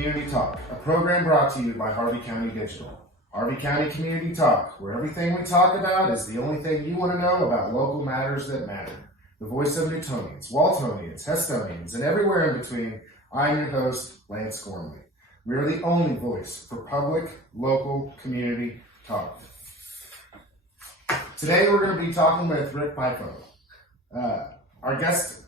Community Talk, a program brought to you by Harvey County Digital. Harvey County Community Talk, where everything we talk about is the only thing you want to know about local matters that matter. The voice of Newtonians, Waltonians, Hestonians, and everywhere in between, I'm your host, Lance Gormley. We are the only voice for public, local, community talk. Today we're going to be talking with Rick Piepho. Our guest,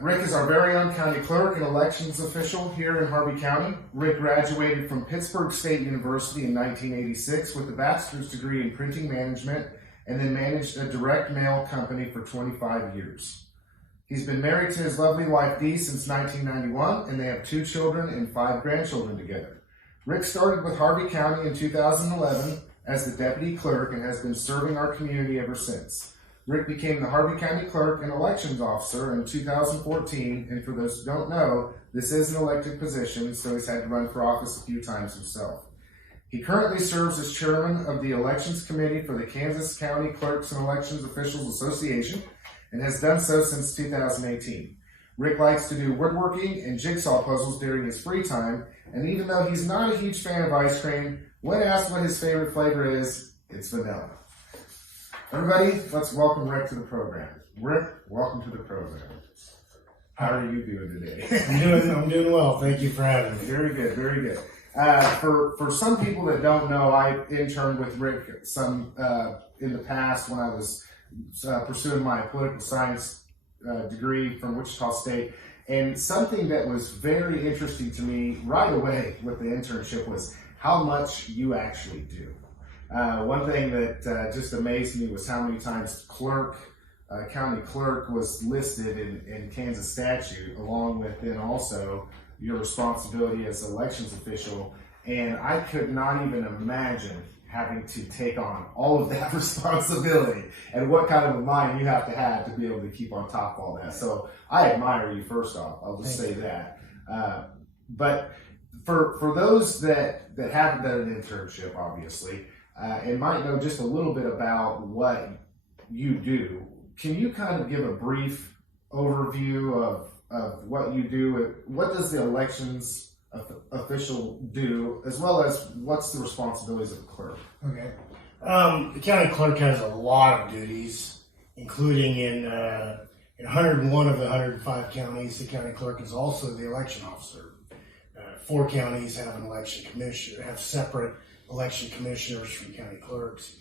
Rick, is our very own county clerk and elections official here in Harvey County. Rick graduated from Pittsburgh State University in 1986 with a bachelor's degree in printing management and then managed a direct mail company for 25 years. He's been married to his lovely wife Dee since 1991, and they have 2 children and 5 grandchildren together. Rick started with Harvey County in 2011 as the deputy clerk and has been serving our community ever since. Rick became the Harvey County Clerk and Elections Officer in 2014, and for those who don't know, this is an elected position, so he's had to run for office a few times himself. He currently serves as chairman of the Elections Committee for the Kansas County Clerks and Elections Officials Association and has done so since 2018. Rick likes to do woodworking and jigsaw puzzles during his free time, and even though he's not a huge fan of ice cream, when asked what his favorite flavor is, it's vanilla. Everybody, let's welcome Rick to the program. Rick, welcome to the program. How are you doing today? I'm doing well. Thank you for having me. Very good, very good. For some people that don't know, I interned with Rick in the past when I was pursuing my political science degree from Wichita State. And something that was very interesting to me right away with the internship was how much you actually do. One thing that just amazed me was how many times county clerk was listed in Kansas statute, along with then also your responsibility as elections official. And I could not even imagine having to take on all of that responsibility and what kind of a mind you have to be able to keep on top of all that. So I admire you, first off. I'll just say that. But for those that haven't done an internship, obviously, and might know just a little bit about what you do, can you kind of give a brief overview of what you do? What does the elections official do, as well as what's the responsibilities of the clerk? Okay. The county clerk has a lot of duties, including in 101 of the 105 counties, the county clerk is also the election officer. 4 counties have an election commissioner, have separate election commissioners from county clerks.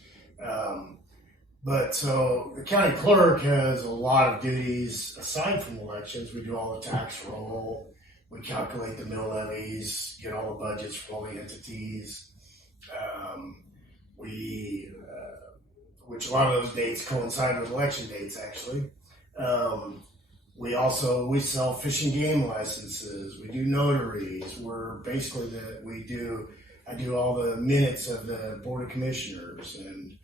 But so the county clerk has a lot of duties aside from elections. We do all the tax roll, we calculate the mill levies, get all the budgets for all the entities. Which a lot of those dates coincide with election dates, actually. We sell fish and game licenses. We do notaries. I do all the minutes of the Board of Commissioners, and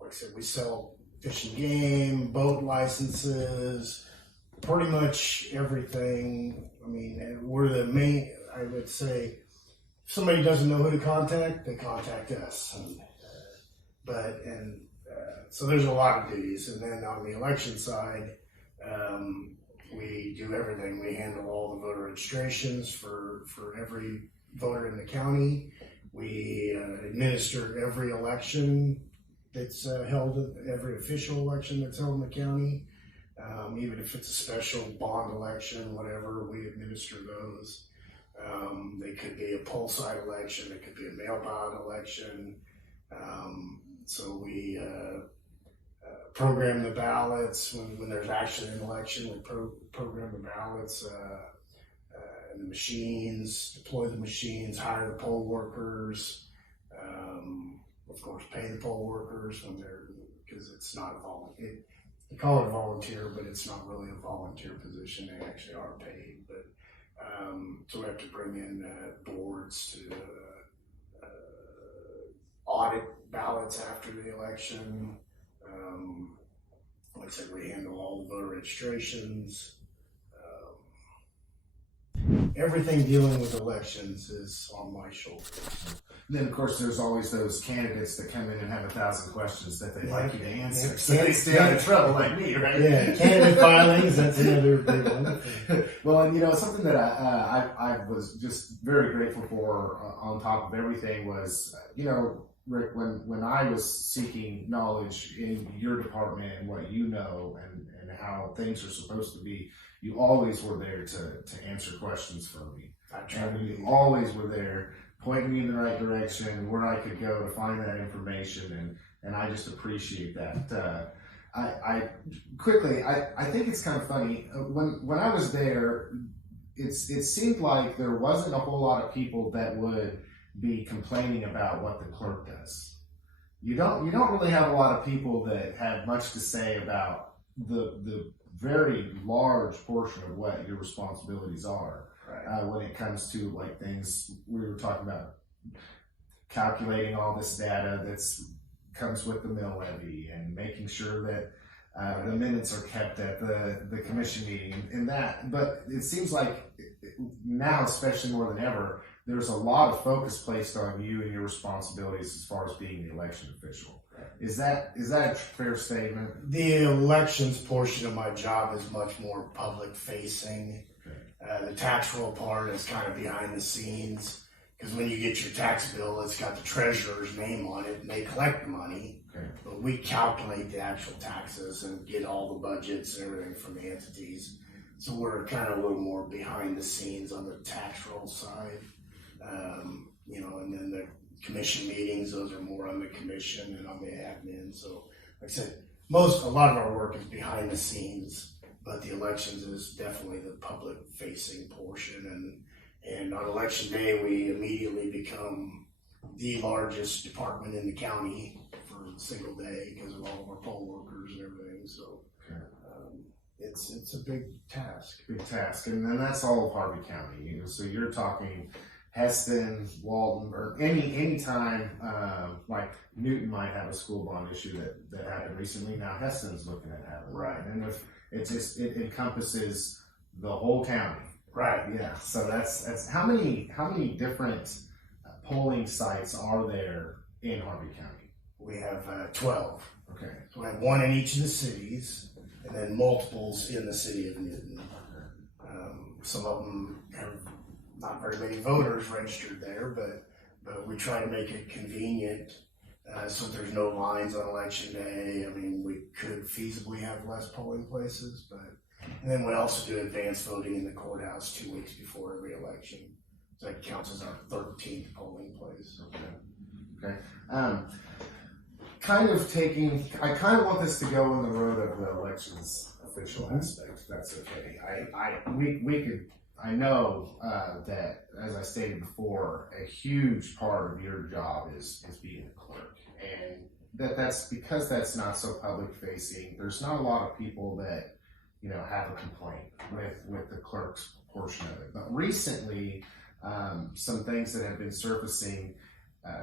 like I said, we sell fish and game, boat licenses, pretty much everything. I mean, we're the main, I would say, if somebody doesn't know who to contact, they contact us. So there's a lot of duties. And then on the election side, we do everything. We handle all the voter registrations for every voter in the county. We administer every election that's held, every official election that's held in the county. Even if it's a special bond election, whatever, we administer those. They could be a poll site election, it could be a mail ballot election. So we program the ballots when there's actually an election. We program the ballots and the machines, deploy the machines, hire the poll workers. Of course, pay the poll workers because it's not a volunteer. They call it a volunteer, but it's not really a volunteer position. They actually are paid. But so we have to bring in boards to audit ballots after the election. Like I said, we handle all the voter registrations. everything dealing with elections is on my shoulders. And then, of course, there's always those candidates that come in and have 1,000 questions that they'd like you to answer, Yeah. so they stay out of trouble like me, right? Yeah, candidate filings, that's another big one. Well, and something that I was just very grateful for on top of everything was, Rick, when I was seeking knowledge in your department and what you know and how things are supposed to be, you always were there to answer questions for me. And you always were there pointing me in the right direction, where I could go to find that information, and I just appreciate that. I think it's kind of funny, when I was there, it seemed like there wasn't a whole lot of people that would be complaining about what the clerk does. You don't really have a lot of people that have much to say about the very large portion of what your responsibilities are. Right. When it comes to like things we were talking about, calculating all this data that's comes with the mill levy and making sure that the minutes are kept at the commission meeting and that. But it seems like now, especially more than ever, there's a lot of focus placed on you and your responsibilities as far as being the election official. Right. Is that a fair statement? The elections portion of my job is much more public facing. The tax roll part is kind of behind the scenes, because when you get your tax bill, it's got the treasurer's name on it, and they collect the money. Okay. But we calculate the actual taxes and get all the budgets and everything from the entities. So we're kind of a little more behind the scenes on the tax roll side. And then the commission meetings, those are more on the commission and on the admin. So like I said, a lot of our work is behind the scenes. But the elections is definitely the public facing portion, and on election day we immediately become the largest department in the county for a single day because of all of our poll workers and everything. So it's a big task. And then that's all of Harvey County. So you're talking Heston, Walden, or any time like Newton might have a school bond issue that happened recently. Now Heston's looking at having right, and if it encompasses the whole county. Right. Yeah. So that's how many different polling sites are there in Harvey County? We have 12. Okay. So we have one in each of the cities, and then multiples in the city of Newton. Some of them have not very many voters registered there, but we try to make it convenient. So there's no lines on election day. I mean, we could feasibly have less polling places, and then we also do advanced voting in the courthouse 2 weeks before every election. So that counts as our 13th polling place. Okay. I kind of want this to go in the road of the elections official aspect, if that's okay. I know that, as I stated before, a huge part of your job is being a clerk, and that's because that's not so public facing. There's not a lot of people that have a complaint with the clerk's portion of it. But recently, some things that have been surfacing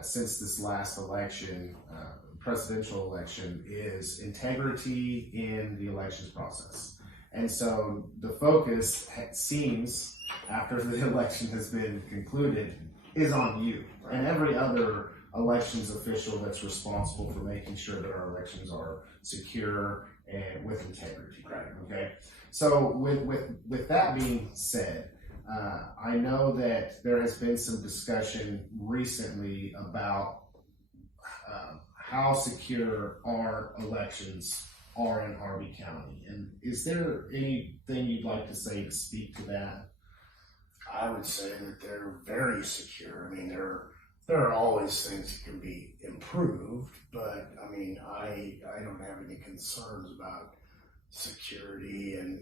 since this last election, presidential election, is integrity in the elections process. And so the focus seems, after the election has been concluded, is on you and every other elections official that's responsible for making sure that our elections are secure and with integrity. Right. Okay. So with that being said, I know that there has been some discussion recently about how secure our elections are in Harvey County. And is there anything you'd like to say to speak to that? I would say that they're very secure. I mean, there are always things that can be improved, but I mean, I don't have any concerns about security and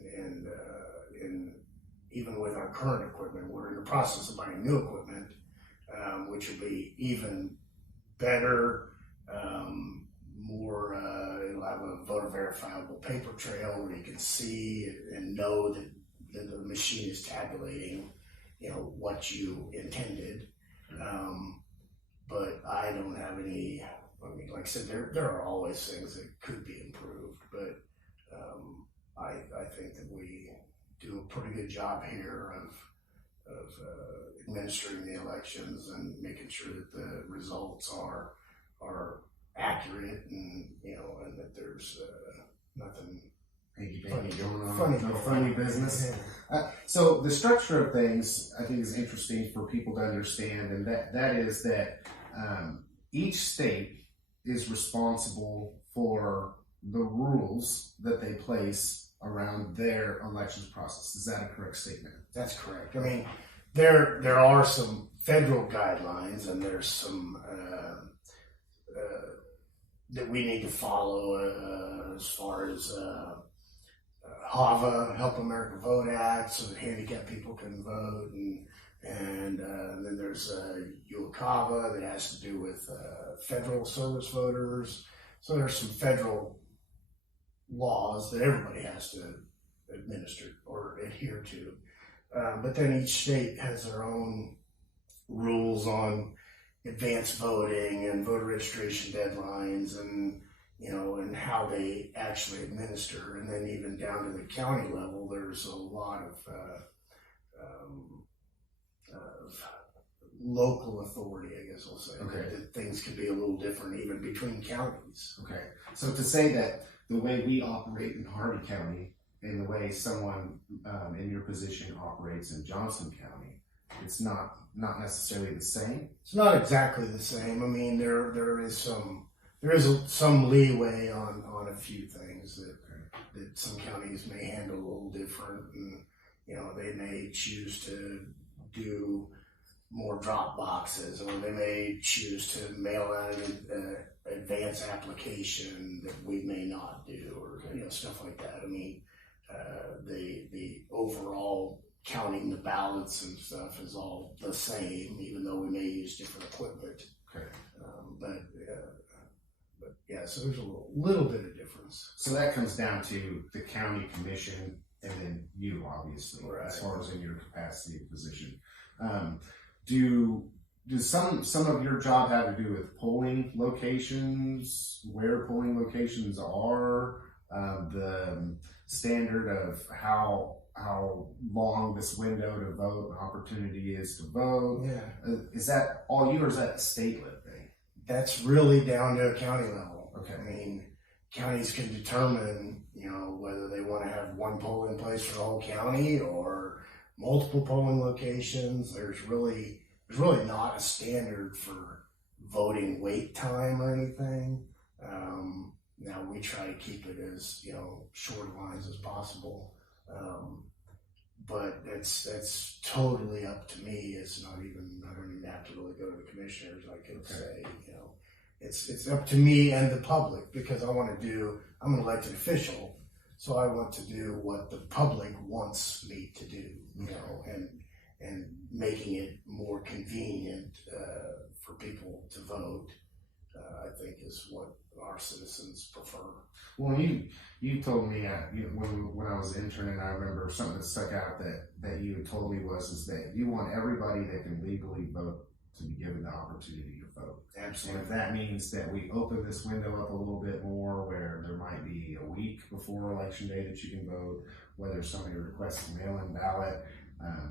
even with our current equipment, we're in the process of buying new equipment, which will be even better, it'll have a voter verifiable paper trail where you can see and know that the machine is tabulating, what you intended. But I don't have any, like I said, there are always things that could be improved, but I think that we do a pretty good job here administering the elections and making sure that the results are accurate, and and that there's nothing Funny going on. funny No going funny on. business. Yeah. So the structure of things, I think, is interesting for people to understand, and that is that each state is responsible for the rules that they place around their elections process. Is that a correct statement? That's correct. I mean, there are some federal guidelines, and there's some that we need to follow as far as HAVA, Help America Vote Act, so that handicapped people can vote, and then there's UOCAVA that has to do with federal service voters. So there's some federal laws that everybody has to administer or adhere to. But then each state has their own rules on advanced voting and voter registration deadlines, and and how they actually administer. And then even down to the county level, there's a lot of local authority, I guess I'll say. Okay. That things can be a little different even between counties. Okay. So to say that the way we operate in Harvey County and the way someone in your position operates in Johnson County, it's not necessarily the same. It's not exactly the same. I mean, there is some leeway on a few things that some counties may handle a little different, and they may choose to do more drop boxes, or they may choose to mail out an advance application that we may not do, or stuff like that. I mean, the overall counting the ballots and stuff is all the same, even though we may use different equipment. Okay. But yeah, so there's a little bit of difference. So that comes down to the county commission and then you, obviously, Right. as far as in your capacity position. Does some of your job have to do with polling locations, where polling locations are, the standard of how long this window to vote and opportunity is to vote? Yeah, Is that all you, or is that a state-led thing? that's really down to a county level. Okay. I mean, counties can determine, whether they want to have one polling place for the whole county or multiple polling locations. There's really not a standard for voting wait time or anything. Now we try to keep it as short lines as possible, but that's totally up to me. I don't even have to really go to the commissioners. I could say it's up to me and the public, because I'm an elected official, so I want to do what the public wants me to do, and making it more convenient for people to vote, I think is what our citizens prefer. Well, you told me when I was interning, I remember something that stuck out that you had told me is that you want everybody that can legally vote to be given the opportunity to vote. Absolutely. And if that means that we open this window up a little bit more, where there might be a week before election day that you can vote, whether somebody requests a mail-in ballot,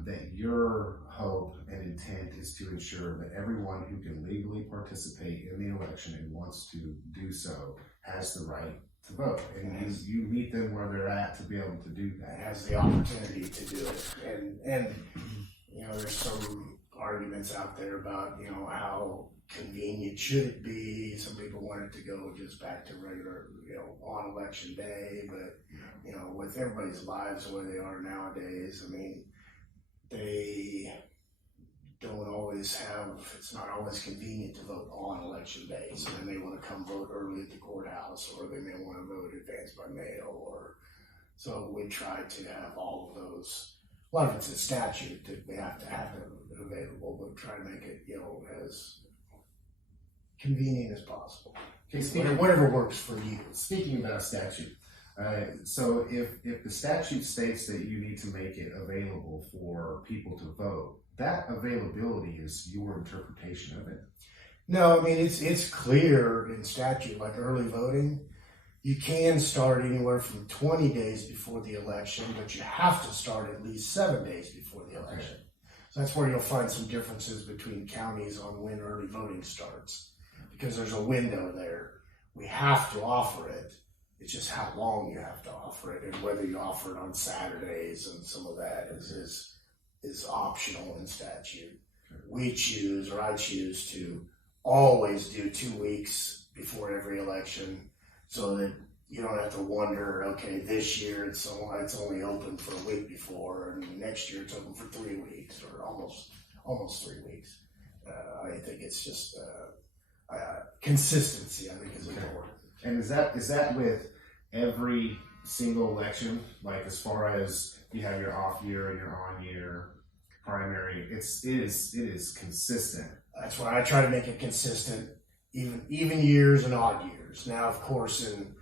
that your hope and intent is to ensure that everyone who can legally participate in the election and wants to do so has the right to vote. And you meet them where they're at to be able to do that. Has the opportunity to do it. And there's some arguments out there about, how convenient should it be. Some people want it to go just back to regular, on election day, but, with everybody's lives the way they are nowadays, I mean, they don't always it's not always convenient to vote on election day. So they may want to come vote early at the courthouse, or they may want to vote advance by mail, so we try to have all of those. A lot of it's a statute that we have to have it available, but try to make it, as convenient as possible. Okay, Whatever works for you. Speaking about statute, so if the statute states that you need to make it available for people to vote, that availability is your interpretation of it? No, I mean, it's clear in statute, like early voting. You can start anywhere from 20 days before the election, but you have to start at least 7 days before the election. Okay. That's where you'll find some differences between counties on when early voting starts, because there's a window there. We have to offer it. It's just how long you have to offer it, and whether you offer it on Saturdays, and some of that is optional in statute. I choose to always do 2 weeks before every election, so that you don't have to wonder, okay, this year it's only open for a week before, and next year it's open for 3 weeks, or almost 3 weeks. I think it's just consistency, I think, is important. And is that with every single election? Like, as far as you have your off year and your on year primary, it is consistent. That's why I try to make it consistent, even years and odd years. Now, of course, in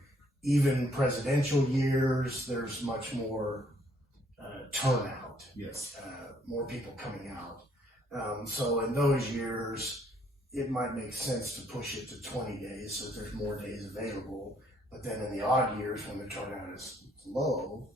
even presidential years, there's much more turnout. Yes. More people coming out. So in those years, it might make sense to push it to 20 days so that there's more days available. But then in the odd years, when the turnout is low,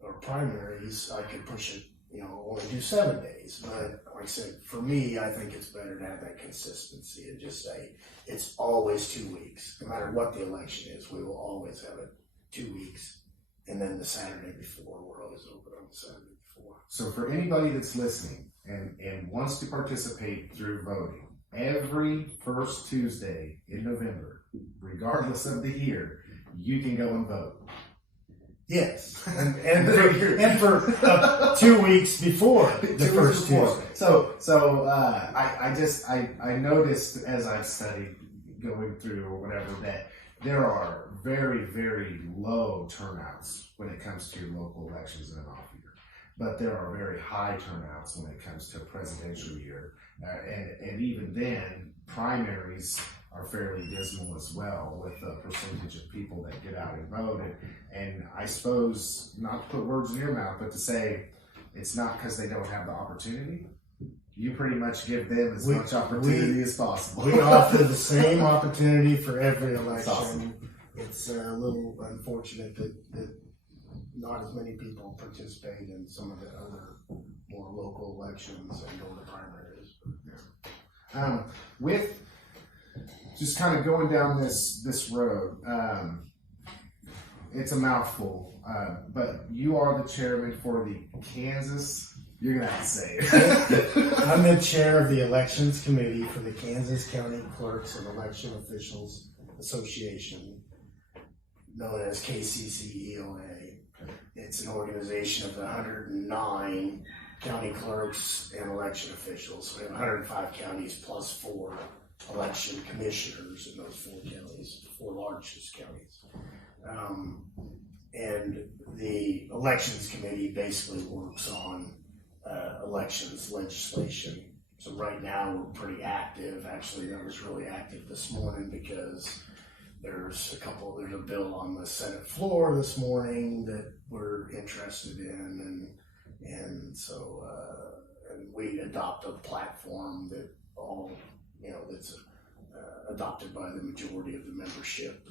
or primaries, I could push it, only do 7 days. But like I said, for me, I think it's better to have that consistency and just say it's always 2 weeks. No matter what the election is, we will always have it 2 weeks. And then the Saturday before, we're always open on the Saturday before. So for anybody that's listening and wants to participate through voting, every first Tuesday in November, regardless of the year, you can go and vote. Yes, and for 2 weeks before the first Tuesday. So I noticed as I've studied going through or whatever that there are very, very low turnouts when it comes to local elections in an off year, but there are very high turnouts when it comes to a presidential year, and even then primaries are fairly dismal as well, with the percentage of people that get out and vote. And I suppose, not to put words in your mouth, but to say it's not because they don't have the opportunity. You pretty much give them as much opportunity as possible. We offer the same opportunity for every election. Awesome. It's a little unfortunate that not as many people participate in some of the other more local elections and go to primaries. With just kind of going down this road, it's a mouthful, but you are the chairman for the Kansas. You're gonna have to say it. I'm the chair of the elections committee for the Kansas County Clerks and Election Officials Association, known as KCCEOA. It's an organization of 109 county clerks and election officials. So we have 105 counties plus 4 election commissioners in those 4 counties, 4 largest counties. And the elections committee basically works on elections legislation. So right now we're pretty active. Actually, I was really active this morning because there's a bill on the Senate floor this morning that we're interested in, and so and we adopt a platform that that's adopted by the majority of the membership.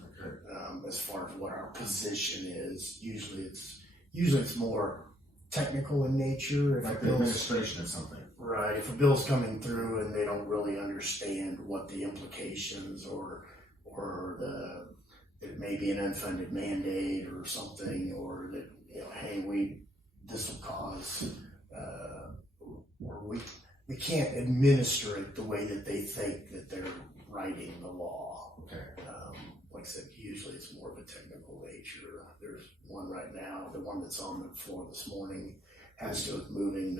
As far as what our position is, usually it's more technical in nature. If like the administration of something. Right. If a bill's coming through and they don't really understand what the implications or it may be an unfunded mandate or something, or that, this will cause, or we can't administer it the way that they think that they're writing the law. Okay. Like I said, usually it's more of a technical nature. There's one right now, the one that's on the floor this morning, has to do with moving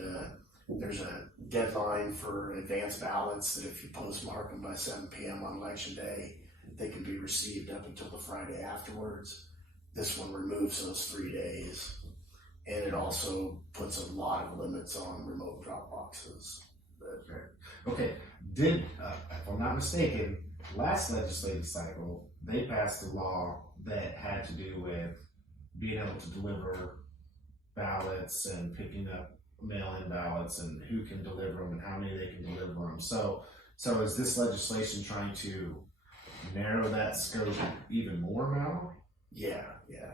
there's a deadline for advance ballots that if you postmark them by 7 p.m. on election day, they can be received up until the Friday afterwards. This one removes those 3 days, and it also puts a lot of limits on remote drop boxes. Okay. If I'm not mistaken, last legislative cycle, they passed a law that had to do with being able to deliver ballots and picking up mail-in ballots and who can deliver them and how many they can deliver them. So is this legislation trying to narrow that scope even more now? Yeah.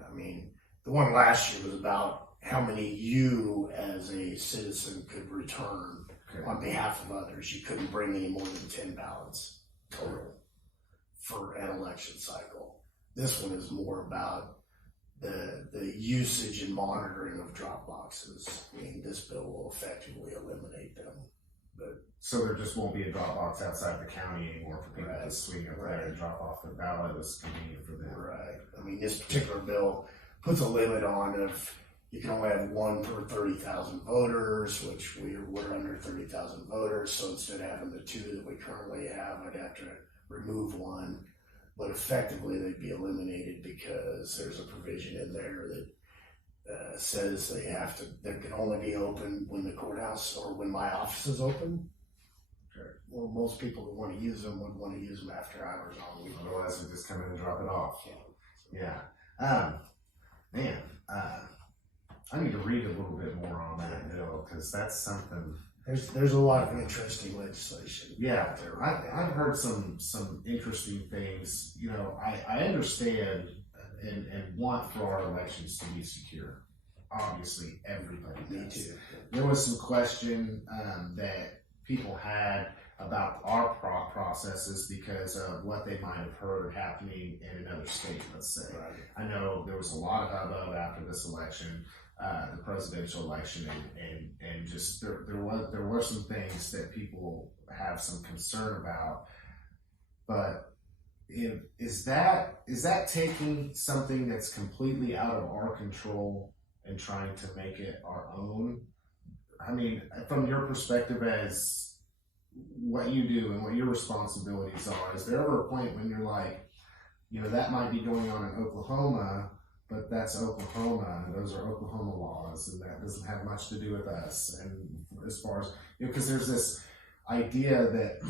I mean, the one last year was about how many you as a citizen could return. Okay. on behalf of others. You couldn't bring any more than 10 ballots total for an election cycle. This one is more about the usage and monitoring of drop boxes. I mean, this bill will effectively eliminate them. But So there just won't be a drop box outside the county anymore for people to swing up there and drop off their ballot. It's convenient for them. right, I mean, this particular bill puts a limit on if you can only have one per 30,000 voters, which we're under 30,000 voters. So instead of having the two that we currently have, I'd have to remove one. But effectively, they'd be eliminated because there's a provision in there that says they can only be open when the courthouse or when my office is open. Okay. Well, most people who want to use them would want to use them after hours on weekends. Otherwise, we just come in and drop it off. Yeah. Man, I need to read a little bit more on that bill because that's something. There's a lot of interesting legislation. Yeah, out there right now. I've heard some interesting things. You know, I understand and want for our elections to be secure. Obviously, everybody Me does. too. There was some question that people had about our processes because of what they might have heard happening in another state, let's say. Right. I know there was a lot of hubbub after this election, the presidential election, and just there were some things that people have some concern about. But is that taking something that's completely out of our control and trying to make it our own? I mean, from your perspective as what you do and what your responsibilities are, is there ever a point when you're like, you know, that might be going on in Oklahoma, but that's Oklahoma, and those are Oklahoma laws, and that doesn't have much to do with us. And as far as, you know, because there's this idea that,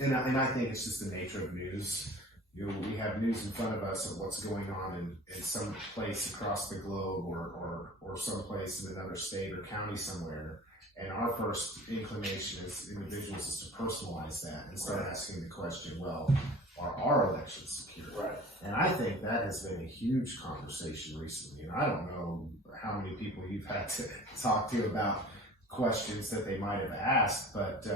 and I think it's just the nature of news. You know, we have news in front of us of what's going on in some place across the globe or some place in another state or county somewhere. And our first inclination as individuals is to personalize that and start asking the question, well, are our elections secure? Right. And I think that has been a huge conversation recently. And I don't know how many people you've had to talk to about questions that they might have asked, but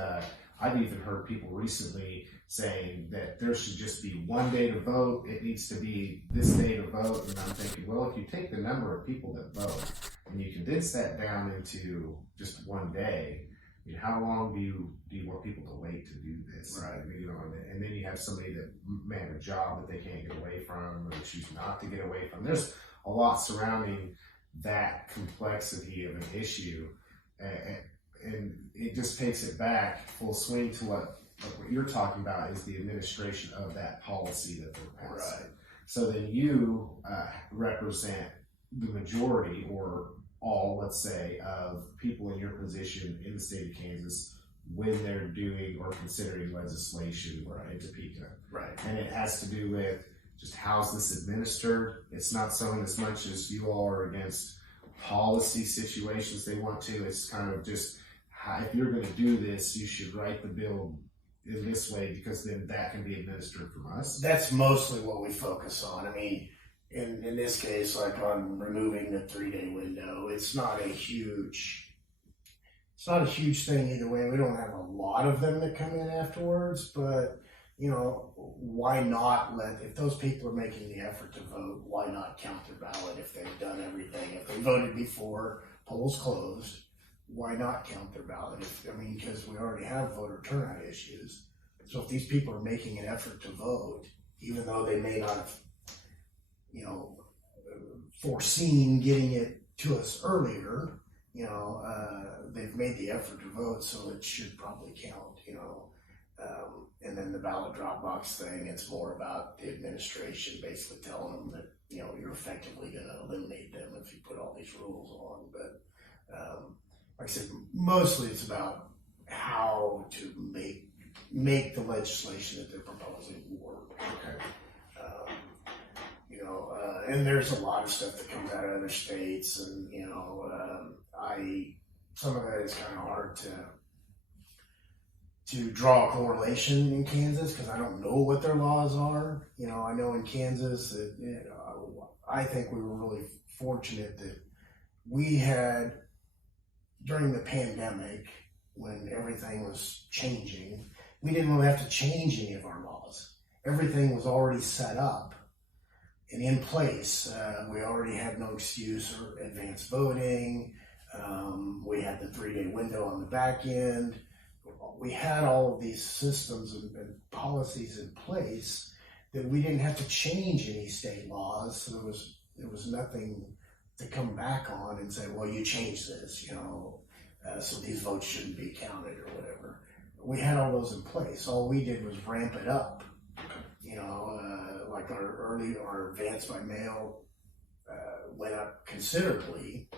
I've even heard people recently saying that there should just be one day to vote. It needs to be this day to vote. And I'm thinking, well, if you take the number of people that vote and you condense that down into just one day, I mean, how long do you want people to wait to do this? Right. You know, and then you have somebody that may have a job that they can't get away from, or they choose not to get away from. There's a lot surrounding that complexity of an issue, and it just takes it back full swing to what you're talking about is the administration of that policy that they're passing. Right. So then you represent the majority or all, let's say, of people in your position in the state of Kansas when they're doing or considering legislation in Topeka. Right. And it has to do with just how's this administered. It's not so as much as you all are against policy situations they want to. It's kind of just if you're going to do this, you should write the bill in this way because then that can be administered from us. That's mostly what we focus on. I mean, in this case, like on removing the 3-day window, it's not a huge thing either way. We don't have a lot of them that come in afterwards, but you know, why not if those people are making the effort to vote, why not count their ballot if they've done everything? If they voted before polls closed, why not count their ballot? Because we already have voter turnout issues. So if these people are making an effort to vote, even though they may not have, you know, foreseen getting it to us earlier, you know, they've made the effort to vote, so it should probably count, you know. And then the ballot drop box thing, it's more about the administration basically telling them that, you know, you're effectively going to eliminate them if you put all these rules on. But like I said, mostly it's about how to make the legislation that they're proposing work. Okay. You know, and there's a lot of stuff that comes out of other states, and you know, some of that is kind of hard to draw a correlation in Kansas because I don't know what their laws are. You know, I know in Kansas that, you know, I think we were really fortunate that we had during the pandemic when everything was changing, we didn't really have to change any of our laws. Everything was already set up and in place. We already had no excuse for advanced voting. We had the 3-day window on the back end. We had all of these systems and policies in place that we didn't have to change any state laws. So there was nothing to come back on and say, well, you changed this, so these votes shouldn't be counted or whatever. We had all those in place. All we did was ramp it up. Like our advance by mail went up considerably,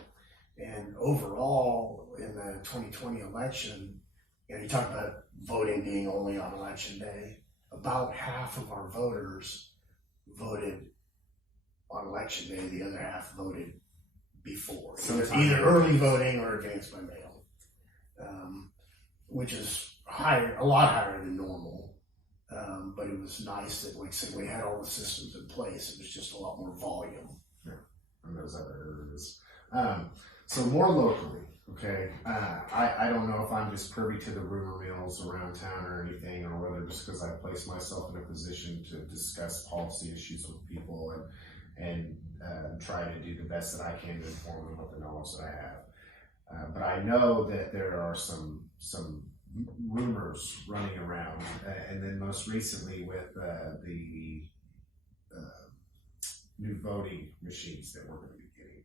and overall in the 2020 election, you talk about voting being only on election day. About half of our voters voted on election day. The other half voted before, so either early voting or advance by mail, which is a lot higher than normal. But it was nice that, like I said, we had all the systems in place. It was just a lot more volume. Yeah, in those other areas. So more locally, okay. I don't know if I'm just privy to the rumor mills around town or anything, or whether just because I place myself in a position to discuss policy issues with people and try to do the best that I can to inform them with the knowledge that I have. But I know that there are some rumors running around, and then most recently with the new voting machines that we're going to be getting,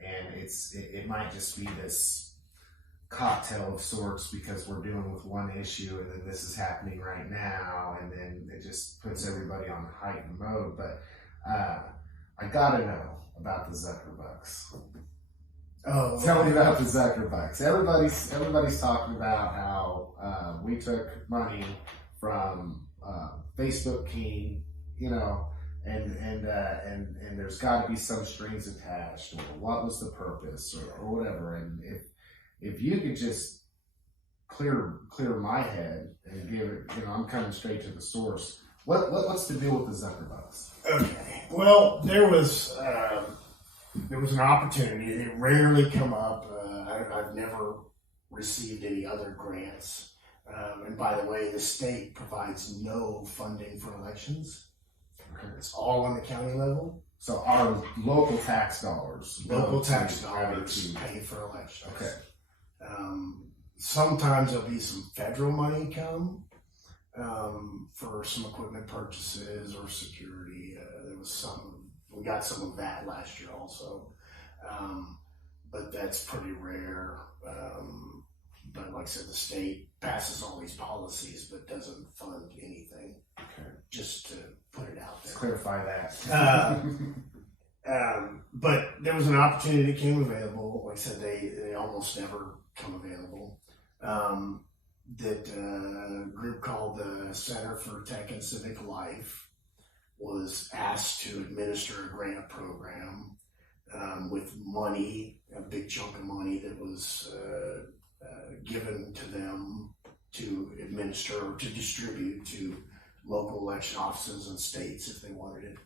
and it might just be this cocktail of sorts because we're dealing with one issue and then this is happening right now, and then it just puts everybody on heightened mode. But I gotta know about the Zuckerbucks. Oh, tell me about the Zuckerbucks. Everybody's talking about how we took money from Facebook King, and there's got to be some strings attached, or what was the purpose, or whatever. And if you could just clear my head and give it, I'm coming straight to the source. What's the deal with the Zuckerbucks? Okay. Well, there was an opportunity. They rarely come up. I've never received any other grants. And by the way, the state provides no funding for elections. Okay. It's all on the county level. So our local tax dollars pay for elections. Okay. Sometimes there'll be some federal money come for some equipment purchases or security. We got some of that last year also, but that's pretty rare. But like I said, the state passes all these policies but doesn't fund anything. Okay. Just to put it out there. Let's clarify that. But there was an opportunity that came available. Like I said, they almost never come available. That a group called the Center for Tech and Civic Life was asked to administer a grant program with money, a big chunk of money that was given to them to administer or to distribute to local election offices and states if they wanted it,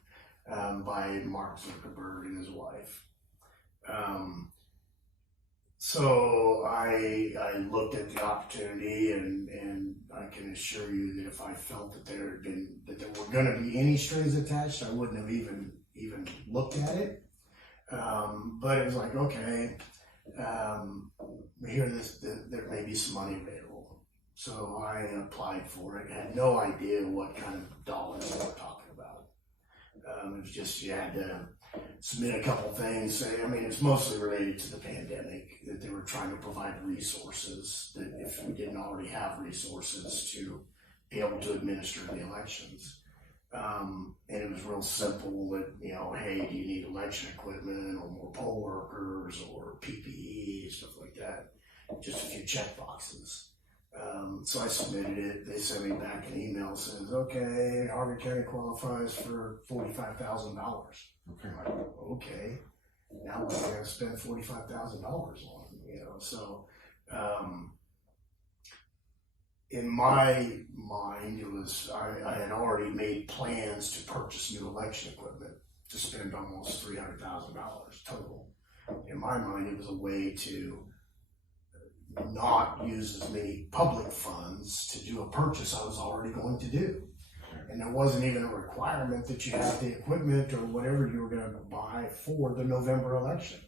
by Mark Zuckerberg and his wife. So I looked at the opportunity, and I can assure you that if I felt that there were going to be any strings attached, I wouldn't have even looked at it. But it was like, okay, there may be some money available. So I applied for it. Had no idea what kind of dollars they were talking about. It was just you had to submit a couple things. It's mostly related to the pandemic, that they were trying to provide resources, that if we didn't already have resources to be able to administer the elections. And it was real simple that, hey, do you need election equipment or more poll workers or PPE, stuff like that. Just a few check boxes. So I submitted it. They sent me back an email that says, okay, Harvey County qualifies for $45,000. Okay. I'm like, okay, now what am I going to spend $45,000 on? So in my mind, it was I had already made plans to purchase new election equipment to spend almost $300,000 total. In my mind, it was a way to not use as many public funds to do a purchase I was already going to do. And there wasn't even a requirement that you have the equipment or whatever you were going to buy for the November election.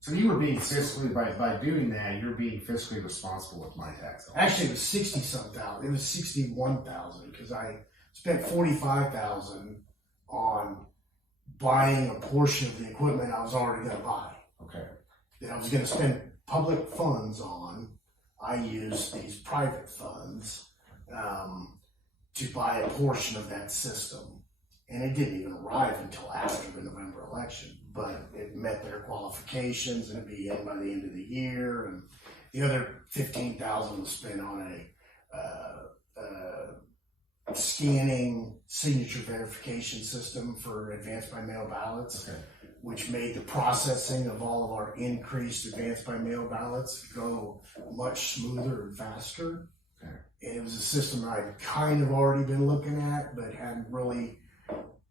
So you were being fiscally, by doing that, you're being fiscally responsible with my tax dollars. Actually, it was 60-some thousand. It was 61,000 because I spent 45,000 on buying a portion of the equipment I was already going to buy. Okay. That I was going to spend public funds on. I used these private funds to buy a portion of that system. And it didn't even arrive until after the November election, but it met their qualifications and it'd be in by the end of the year. And the other 15,000 was spent on a scanning signature verification system for advanced by mail ballots, Okay. which made the processing of all of our increased advanced by mail ballots go much smoother and faster. Okay. And it was a system I'd kind of already been looking at, but hadn't really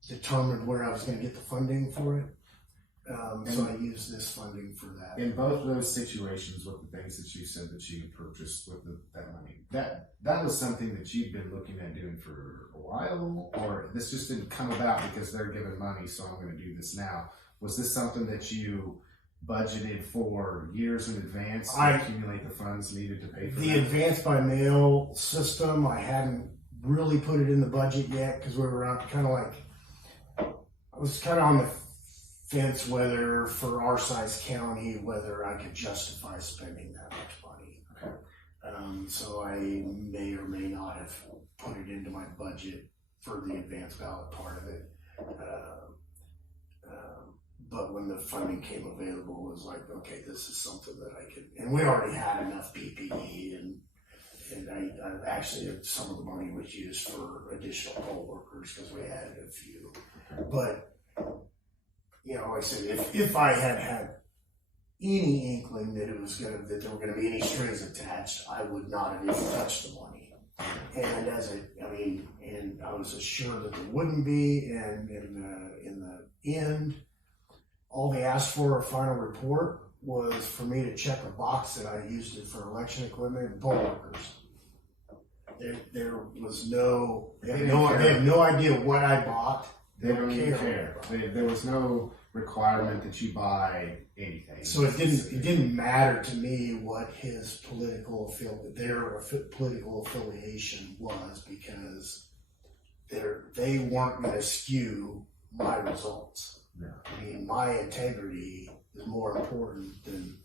determined where I was going to get the funding for it. So I used this funding for that. In both of those situations, with the things that you said that you purchased with that money, that was something that you'd been looking at doing for a while, or this just didn't come about because they're giving money, so I'm going to do this now. Was this something that you budgeted for years in advance to accumulate the funds needed to pay for the that? advanced by mail system? I hadn't really put it in the budget yet because we were out kind of like, I was kind of on the fence whether for our size county, whether I could justify spending that much money. Okay. So I may or may not have put it into my budget for the advanced ballot part of it. But when the funding came available, it was like, okay, this is something that I could, and we already had enough PPE and I actually, some of the money was used for additional poll workers because we had a few. But, you know, like I said, if I had had any inkling that that there were going to be any strings attached, I would not have even touched the money. And and I was assured that there wouldn't be. And in the end, all they asked for a final report was for me to check a box that I used it for election equipment and poll workers. There was they had no idea what I bought. They don't even care. There was no requirement that you buy anything. So it didn't matter to me what his their political affiliation was, because they weren't going to skew my results. No. I mean, my integrity is more important than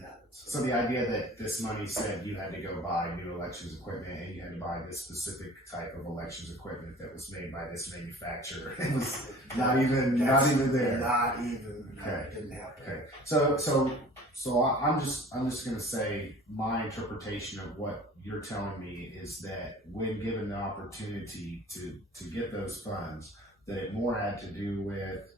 that. So the idea that this money said you had to go buy new elections equipment and you had to buy this specific type of elections equipment that was made by this manufacturer, it was not even there. Not even. Okay. No, it didn't happen. Okay. So I'm just going to say my interpretation of what you're telling me is that when given the opportunity to get those funds, that it more had to do with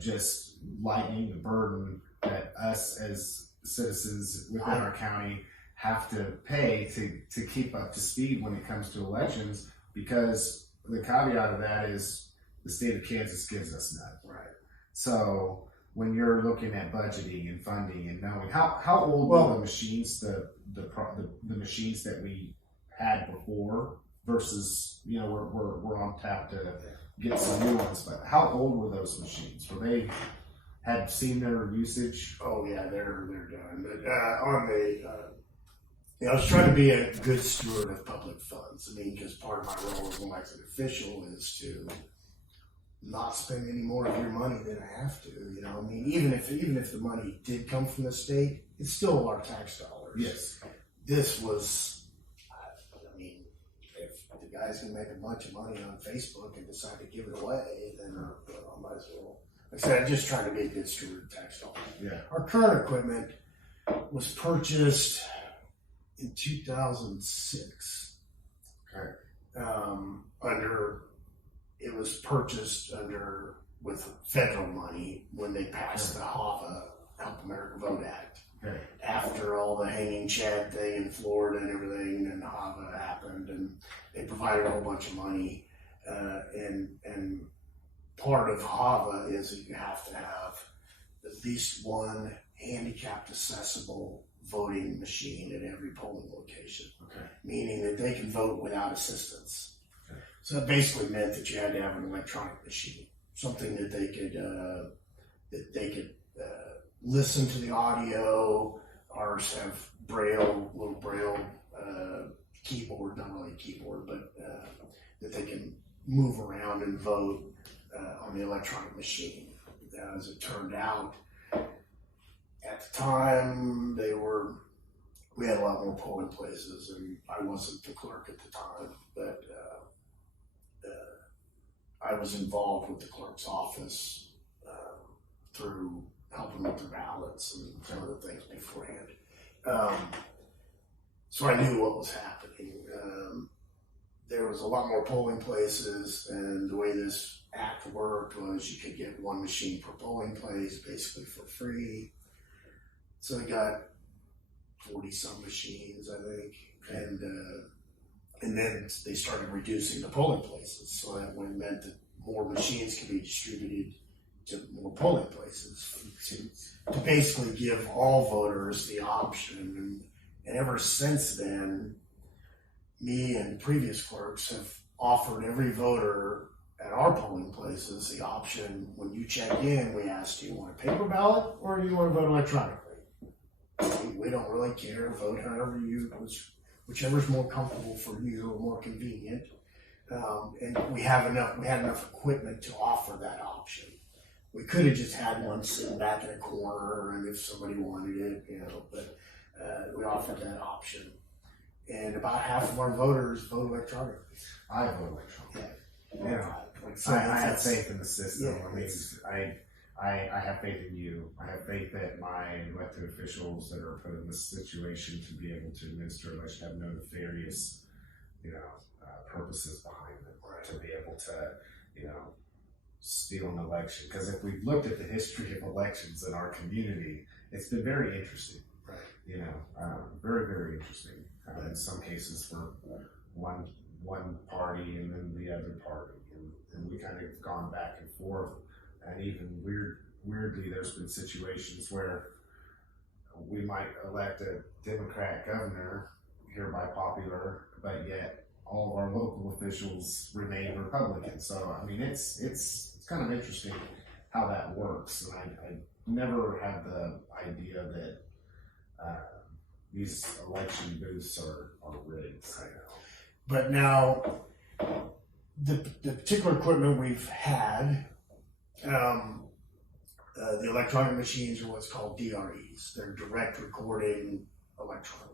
just lightening the burden that us as citizens within our county have to pay to keep up to speed when it comes to elections, because the caveat of that is the state of Kansas gives us none. Right. So when you're looking at budgeting and funding and knowing how old were the machines, the machines that we had before versus, we're on tap to get some new ones, but how old were those machines? Were they had seen their usage? Oh yeah, they're done. But I was trying to be a good steward of public funds. I mean, because part of my role as an elected official is to not spend any more of your money than I have to. I mean, even if the money did come from the state, it's still our tax dollars. Yes. This was, I mean, if the guy's gonna make a bunch of money on Facebook and decide to give it away, then I might as well. Like I said, I'm just trying to be a good steward of tax dollars. Yeah. Our current equipment was purchased in 2006. Okay. It was purchased with federal money when they passed the HAVA, Help America Vote Act. Okay. After all the hanging Chad thing in Florida and everything, and HAVA happened, and they provided a whole bunch of money, and part of HAVA is that you have to have at least one handicapped accessible voting machine at every polling location, meaning that they can vote without assistance. So that basically meant that you had to have an electronic machine, something that they could listen to the audio. Ours have little braille keyboard, not really a keyboard, but that they can move around and vote on the electronic machine. As it turned out, at the time, we had a lot more polling places, and I wasn't the clerk at the time, but I was involved with the clerk's office through helping with the ballots and some other things beforehand. So I knew what was happening. There was a lot more polling places, and the way this act worked was you could get one machine per polling place, basically for free. So they got 40-some machines, I think, and then they started reducing the polling places. So that meant that more machines could be distributed to more polling places to basically give all voters the option. And ever since then, me and previous clerks have offered every voter at our polling places the option. When you check in, we ask, do you want a paper ballot or do you want to vote electronically? We don't really care. Vote however whichever's more comfortable for you or more convenient. And we had enough equipment to offer that option. We could have just had one sitting back in a corner, and if somebody wanted it, but we offered that option. And about half of our voters vote electronically. I vote electronically. Yeah. I have faith in the system. Yeah, I have faith in you. I have faith that my elected officials that are put in this situation to be able to administer election have no nefarious, purposes behind them, to be able to, steal an election. Because if we've looked at the history of elections in our community, it's been very interesting. Right. Very, very interesting. In some cases for one party and then the other party, and we kind of gone back and forth. And even weirdly, there's been situations where we might elect a Democrat governor, hereby popular, but yet all of our local officials remain Republican. So I mean, it's kind of interesting how that works. And I never had the idea that these election booths are rigged. But now, the particular equipment we've had, the electronic machines are what's called DREs. They're direct recording electronic.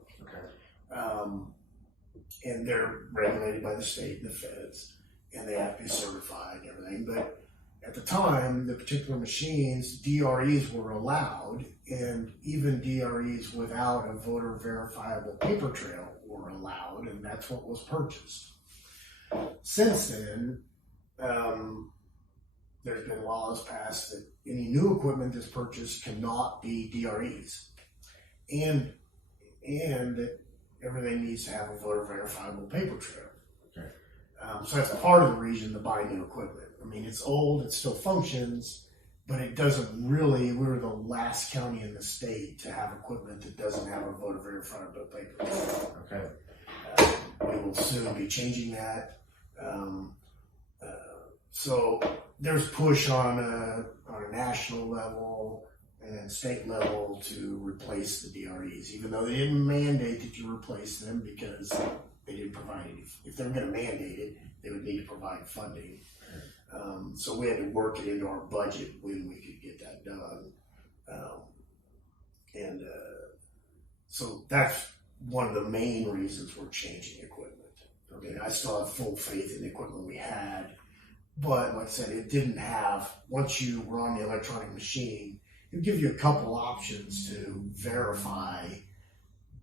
And they're regulated by the state and the feds, and they have to be certified and everything. But at the time, the particular machines, DREs were allowed, and even DREs without a voter verifiable paper trail were allowed, and that's what was purchased. Since then, there's been laws passed that any new equipment that's purchased cannot be DREs, and that everything needs to have a voter verifiable paper trail. So that's part of the reason to buy new equipment. I mean, it's old, it still functions, but it doesn't really. We're the last county in the state to have equipment that doesn't have a voter verifiable paper trail. We will soon be changing that. So there's push on a national level and state level to replace the DREs, even though they didn't mandate that you replace them because they didn't provide it. If they were going to mandate it, they would need to provide funding. So we had to work it into our budget when we could get that done. So that's one of the main reasons we're changing equipment. I mean, I still have full faith in the equipment we had, but like I said, it didn't have, once you were on the electronic machine, it would give you a couple options to verify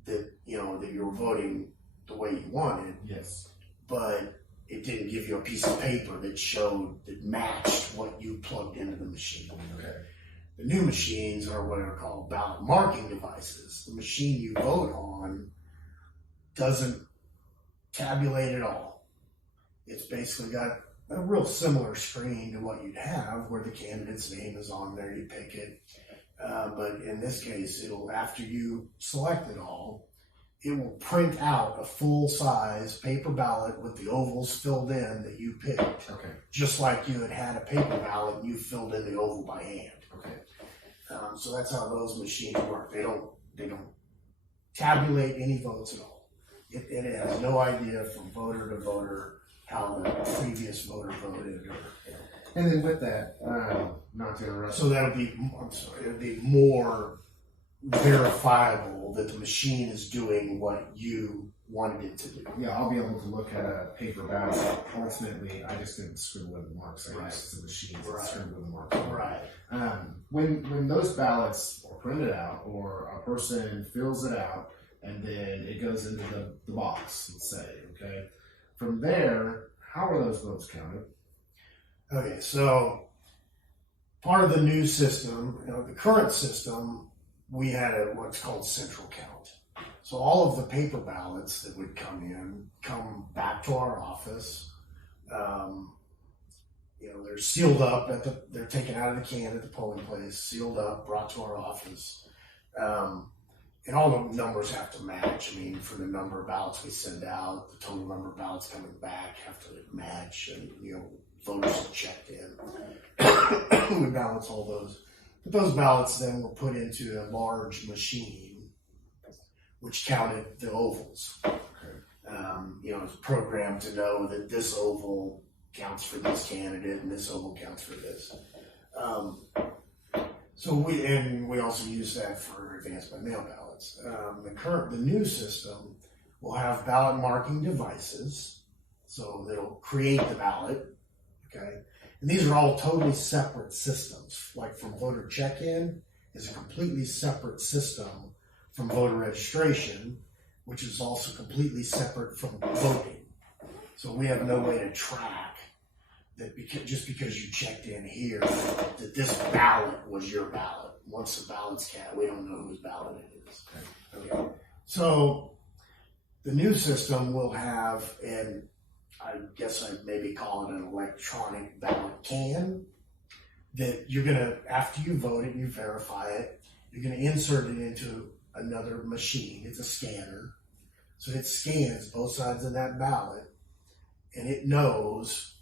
that, that you were voting the way you wanted. Yes. But it didn't give you a piece of paper that matched what you plugged into the machine. The new machines are what are called ballot marking devices. The machine you vote on doesn't tabulate at all. It's basically got a real similar screen to what you'd have where the candidate's name is on there, you pick it, But in this case, it'll, after you select it all, it will print out a full-size paper ballot with the ovals filled in that you picked. Okay. Just like you had a paper ballot and you filled in the oval by hand. Okay. So that's how those machines work. They don't tabulate any votes at all. It has no idea from voter to voter how the previous voter voted. And then with that, not to interrupt. So it'll be more verifiable that the machine is doing what you wanted it to do. Yeah, I'll be able to look at a paper ballot. Ultimately, I just didn't scribble in the marks. I used the machines that scribble in the marks. Right. When those ballots are printed out, or a person fills it out, and then it goes into the box, let's say, okay? From there, how are those votes counted? Okay, so part of the new system, the current system, we had what's called central count. So all of the paper ballots that would come back to our office. They're sealed up they're taken out of the can at the polling place, sealed up, brought to our office. And all the numbers have to match. I mean, for the number of ballots we send out, the total number of ballots coming back have to match, and voters are checked in. We balance all those. But those ballots then were put into a large machine, which counted the ovals. It's programmed to know that this oval counts for this candidate and this oval counts for this. So we also use that for advanced by mail ballots. The new system will have ballot marking devices, so they'll create the ballot. Okay, and these are all totally separate systems. Like from voter check-in is a completely separate system from voter registration, which is also completely separate from voting. So we have no way to track that just because you checked in here, that this ballot was your ballot. Once the ballot's counted, we don't know whose ballot it is. Okay. So the new system will have, and I guess I'd maybe call it an electronic ballot can, that you're gonna, after you vote it, you verify it, you're gonna insert it into another machine. It's a scanner. So it scans both sides of that ballot, and it knows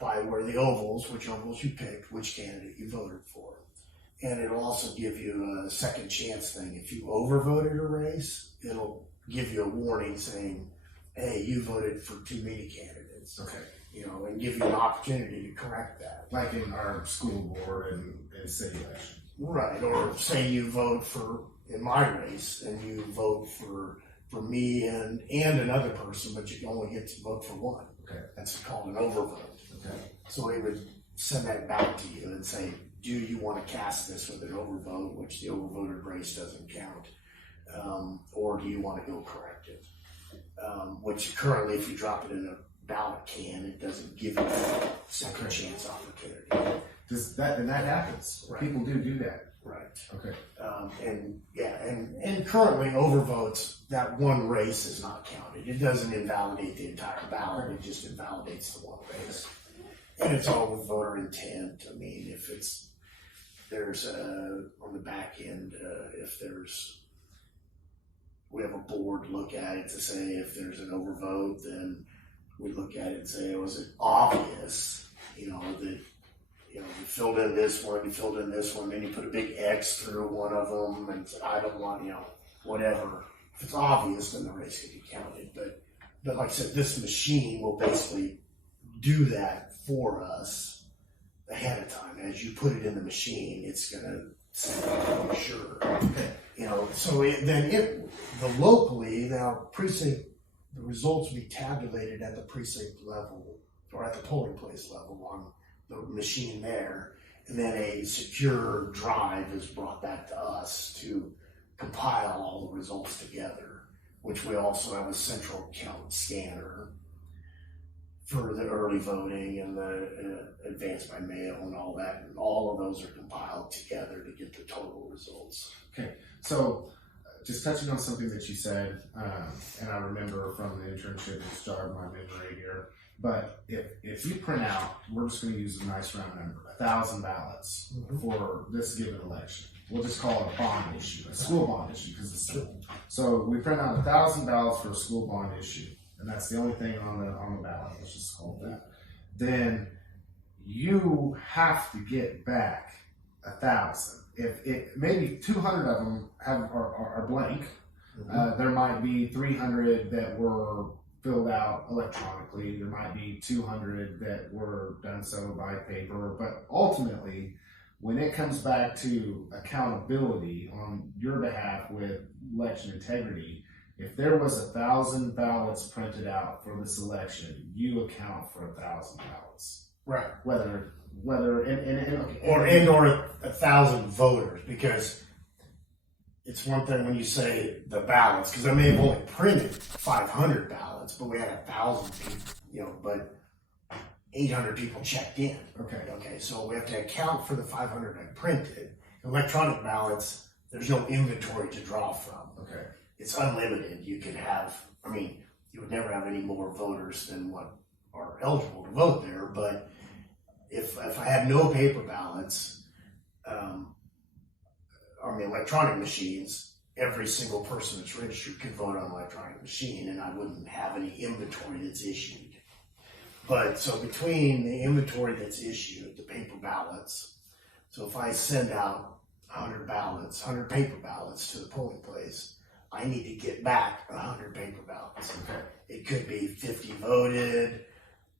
by where the ovals, which ovals you picked, which candidate you voted for. And it'll also give you a second chance thing. If you overvoted a race, it'll give you a warning saying, hey, you voted for too many candidates. Okay. And give you an opportunity to correct that. Like in our school board and city elections. Right. Or say you vote in my race, and you vote for me and another person, but you only get to vote for one. Okay. That's called an overvote. Okay. So we would send that back to you and say, do you want to cast this with an overvote, which the overvoted race doesn't count, or do you want to go correct it? Which currently, if you drop it in a ballot can, it doesn't give you a second chance opportunity. And that happens. Right. People do that. Right. Okay. And currently overvotes, that one race is not counted. It doesn't invalidate the entire ballot. It just invalidates the one race. And it's all with voter intent. I mean, if there's on the back end, we have a board look at it to say if there's an overvote, then we look at it and say, was it obvious, that you filled in this one, you filled in this one, then you put a big X through one of them, and I don't want, whatever. If it's obvious, then the race can be counted. But like I said, this machine will basically do that for us ahead of time. As you put it in the machine, it's gonna say, oh, sure. So locally, now the results will be tabulated at the precinct level, or at the polling place level on the machine there, and then a secure drive is brought back to us to compile all the results together, which we also have a central count scanner for the early voting and the advanced by mail and all that, and all of those are compiled together to get the total results. Okay, so just touching on something that you said, and I remember from the internship, it jarred my memory here. But if you print out, we're just going to use a nice round number, 1,000 ballots for this given election. We'll just call it a bond issue, a school bond issue, because it's simple. So we print out 1,000 ballots for a school bond issue, and that's the only thing on the ballot. Let's just call it that. Then you have to get back 1,000. If maybe 200 of them are blank, there might be 300 that were filled out electronically. There might be 200 that were done so by paper. But ultimately, when it comes back to accountability on your behalf with election integrity, if there was 1,000 ballots printed out for this election, you account for 1,000 ballots. Right. Whether or 1,000 voters, because it's one thing when you say the ballots, because I may have only printed 500 ballots, but we had 1,000 people, but 800 people checked in. Okay, so we have to account for the 500 I printed. Electronic ballots, there's no inventory to draw from. Okay. It's unlimited. You can have, you would never have any more voters than what are eligible to vote there, but if I have no paper ballots, on the electronic machines, every single person that's registered can vote on an electronic machine, and I wouldn't have any inventory that's issued. But so between the inventory that's issued, the paper ballots, so if I send out 100 paper ballots to the polling place, I need to get back 100 paper ballots. Okay. It could be 50 voted,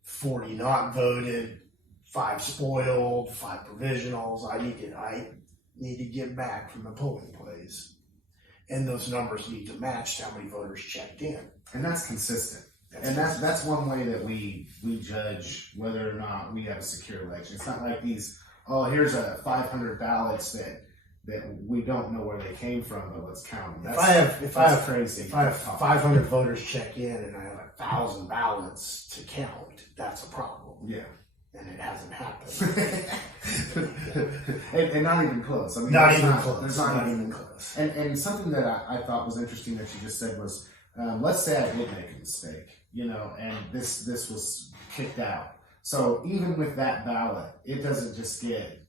40 not voted, 5 spoiled, 5 provisionals. I need to get back from the polling place, and those numbers need to match how many voters checked in. And that's consistent. That's one way that we judge whether or not we have a secure election. It's not like here's 500 ballots that we don't know where they came from, but let's count them. If I have crazy. If I have 500 voters check in and I have 1,000 ballots to count, that's a problem. Yeah. And it hasn't happened. and not even close. Not even close. And something that I thought was interesting that you just said was, let's say I did make a mistake, and this was kicked out. So even with that ballot, it doesn't just get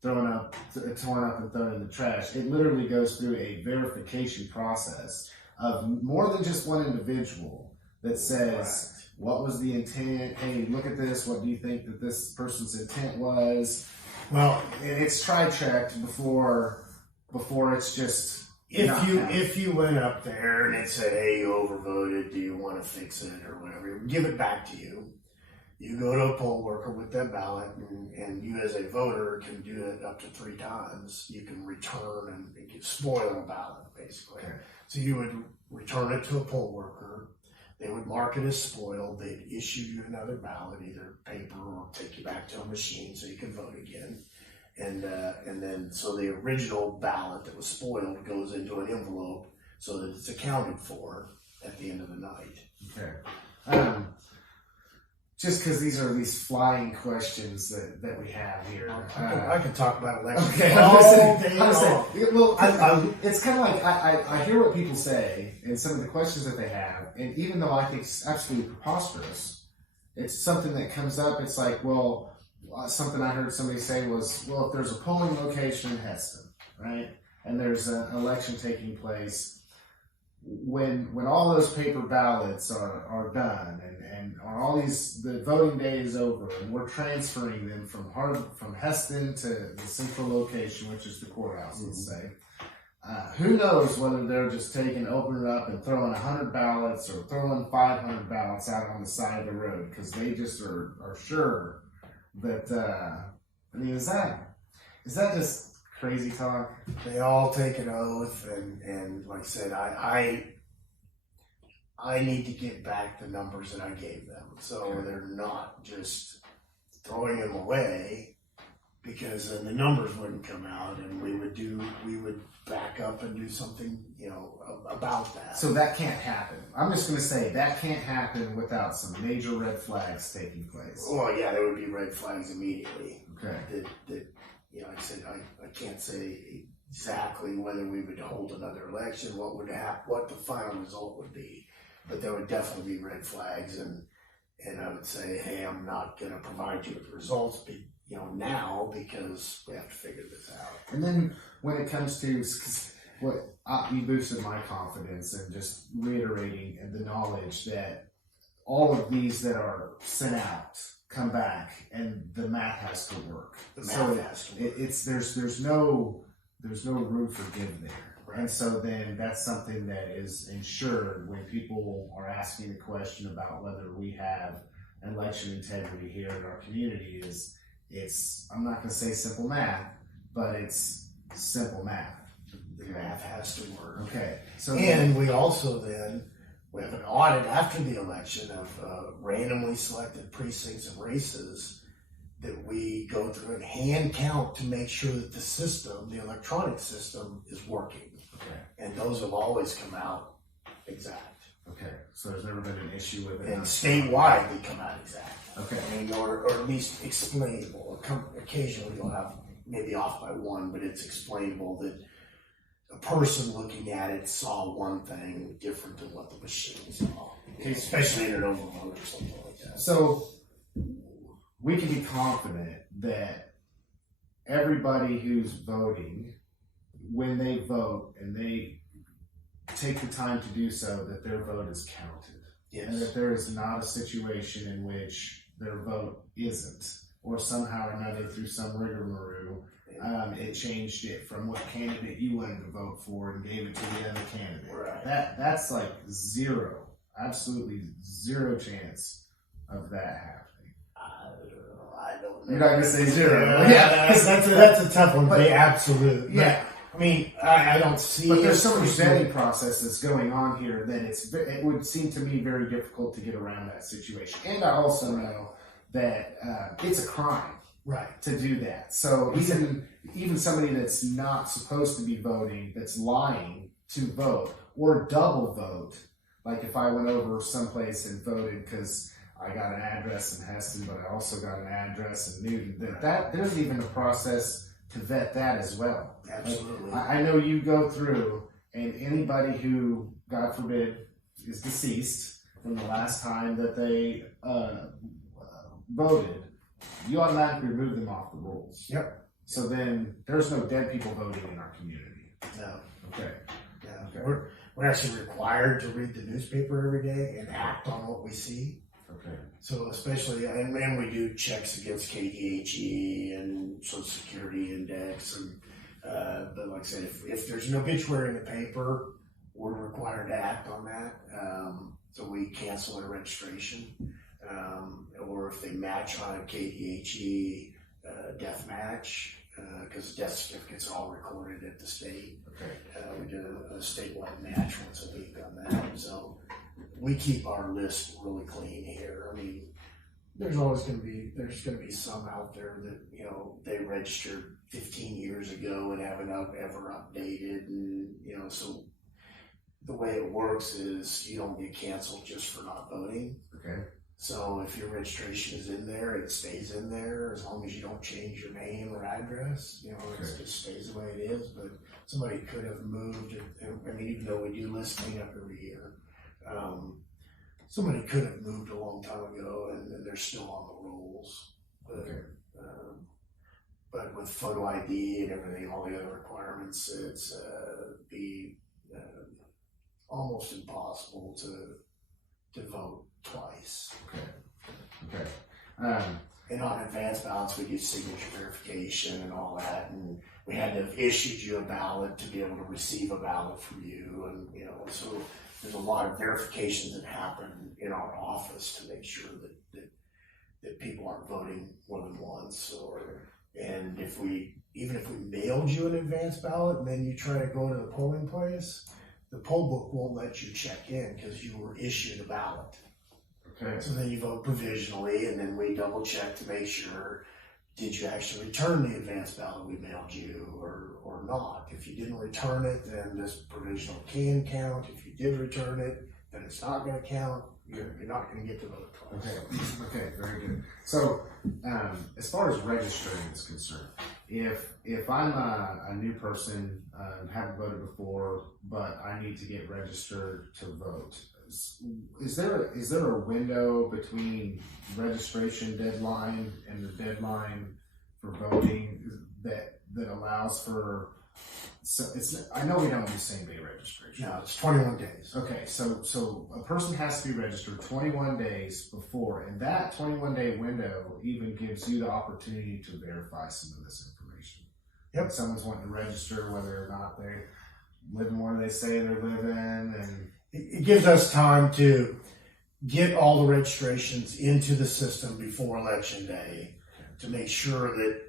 torn up and thrown in the trash. It literally goes through a verification process of more than just one individual that says, what was the intent? Hey, look at this. What do you think that this person's intent was? Well, it's tri-checked before it's just. If you went up there and it said, hey, you overvoted, do you want to fix it or whatever, give it back to you. You go to a poll worker with that ballot, and you as a voter can do it up to 3 times. You can return and spoil a ballot, basically. Okay. So you would return it to a poll worker. They would mark it as spoiled. They'd issue you another ballot, either paper or take you back to a machine so you can vote again. And then so the original ballot that was spoiled goes into an envelope so that it's accounted for at the end of the night. Okay. Just because these flying questions that we have here. I could talk about elections. Okay, all day long. Well, it's kind of like I hear what people say and some of the questions that they have, and even though I think it's absolutely preposterous, it's something that comes up. It's like, something I heard somebody say was, if there's a polling location in Heston, right, and there's an election taking place, when all those paper ballots are done and all the voting day is over and we're transferring them from Heston to the central location, which is the courthouse, let's say, who knows whether they're just opening it up and throwing 100 ballots or throwing 500 ballots out on the side of the road because they just are sure that, is that just crazy talk? They all take an oath, and like I said, I need to get back the numbers that I gave them, so they're not just throwing them away, because then the numbers wouldn't come out, and we would back up and do something, about that. So that can't happen. I'm just going to say that can't happen without some major red flags taking place. Well, yeah, there would be red flags immediately. Okay. Like I said, I can't say exactly whether we would hold another election, what would happen, what the final result would be, but there would definitely be red flags, and and I would say, hey, I'm not going to provide you with the results, now because we have to figure this out. And then when it comes to you boosted my confidence and just reiterating the knowledge that all of these that are sent out come back and the math has to work. The math has to work. There's no room for give there. Right. And so then that's something that is ensured when people are asking the question about whether we have election integrity here in our community it's I'm not going to say simple math, but it's simple math. The math has to work. Okay. So we also then we have an audit after the election of randomly selected precincts and races that we go through and hand count to make sure that the electronic system, is working. Okay. And those have always come out exact. Okay. So there's never been an issue with it. And statewide, they come out exact. Okay. Or at least explainable. Occasionally you'll have maybe off by one, but it's explainable that a person looking at it saw one thing different than what the machine saw. Especially in an overload or something like that. So we can be confident that everybody who's voting, when they vote and they take the time to do so, that their vote is counted. Yes. And that there is not a situation in which their vote isn't, or somehow or another through some rigmarole, it changed it from what candidate you wanted to vote for and gave it to the other candidate. Right. That's like absolutely zero chance of that happening. I don't know. You're not going to say zero. That's a tough one. The absolute. Yeah. I mean, I don't see. But there's so many vetting processes going on here that it would seem to me very difficult to get around that situation. And I also know that it's a crime, right, to do that. So even somebody that's not supposed to be voting, that's lying to vote or double vote, like if I went over someplace and voted because I got an address in Heston, but I also got an address in Newton, that there's even a process to vet that as well. Absolutely. Like, I know you go through, and anybody who, God forbid, is deceased from the last time that they voted, you automatically remove them off the rolls. Yep. So then there's no dead people voting in our community. No. Okay. Yeah. Okay. We're actually required to read the newspaper every day and act on what we see. Okay. So especially, and we do checks against KDHE and Social Security Index, and but like I said, if there's an obituary in the paper, we're required to act on that. So we cancel their registration, or if they match on a KDHE death match, because death certificates are all recorded at the state. Okay. We do a statewide match once a week on that. So we keep our list really clean here. I mean, there's going to be some out there that, they registered 15 years ago and haven't ever updated. And, so the way it works is you don't get canceled just for not voting. Okay. So if your registration is in there, it stays in there as long as you don't change your name or address. It just stays the way it is. But somebody could have moved it. I mean, even though we do list cleanup every year, somebody could have moved a long time ago and they're still on the rolls. But, Okay. But with photo ID and everything, all the other requirements, it's almost impossible to vote twice. Okay. And on advanced ballots, we do signature verification and all that, and we had to have issued you a ballot to be able to receive a ballot from you, and so there's a lot of verifications that happen in our office to make sure that people aren't voting more than once, and even if we mailed you an advanced ballot and then you try to go to the polling place, the poll book won't let you check in because you were issued a ballot. Okay. So then you vote provisionally, and then we double check to make sure, did you actually return the advanced ballot we mailed you or not? If you didn't return it, then this provisional can count. If you did return it, then it's not going to count. You're not going to get to vote twice. Okay, very good. So, as far as registering is concerned, if I'm a new person, haven't voted before, but I need to get registered to vote, is there a window between registration deadline and the deadline for voting that allows for? So I know we don't do same day registration. No, it's 21 days. Okay, so a person has to be registered 21 days before, and that 21-day window even gives you the opportunity to verify some of this information. Yep. If someone's wanting to register whether or not they're living where they say they're living, and it gives us time to get all the registrations into the system before election day to make sure that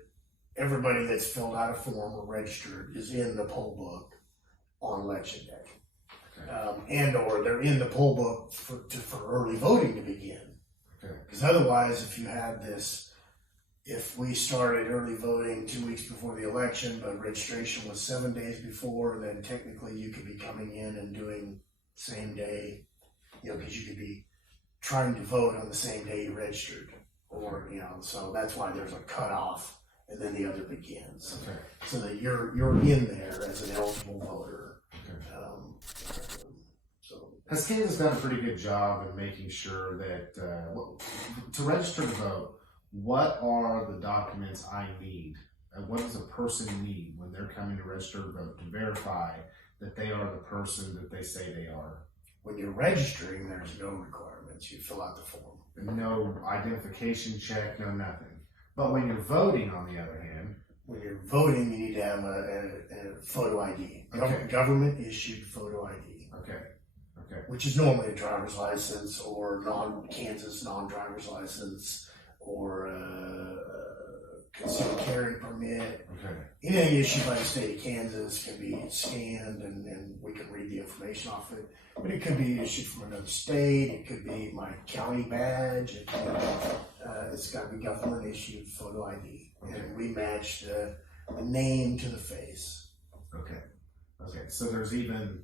everybody that's filled out a form or registered is in the poll book on election day. Okay. And or they're in the poll book for early voting to begin. Okay. Because otherwise, if we started early voting 2 weeks before the election, but registration was 7 days before, then technically you could be coming in and doing same day, because you could be trying to vote on the same day you registered. Or, so that's why there's a cutoff, and then the other begins. Okay. So that you're in there as an eligible voter. Okay. So Has Kansas done a pretty good job in making sure that to register to vote, what are the documents I need? What does a person need when they're coming to register to vote to verify that they are the person that they say they are? when you're registering, there's no requirements. You fill out the form. No identification check, no nothing. But when you're voting, on the other hand, When you're voting, you need to have a photo ID. Okay. Government issued photo ID. okay, Which is normally a driver's license or Kansas non-driver's license or a concealed carry permit. okay, Anything issued by the state of Kansas can be scanned and we can read the information off it. But it could be issued from another state. It could be my county badge. It's got to be government issued photo ID. Okay. And we match the name to the face. okay. So there's even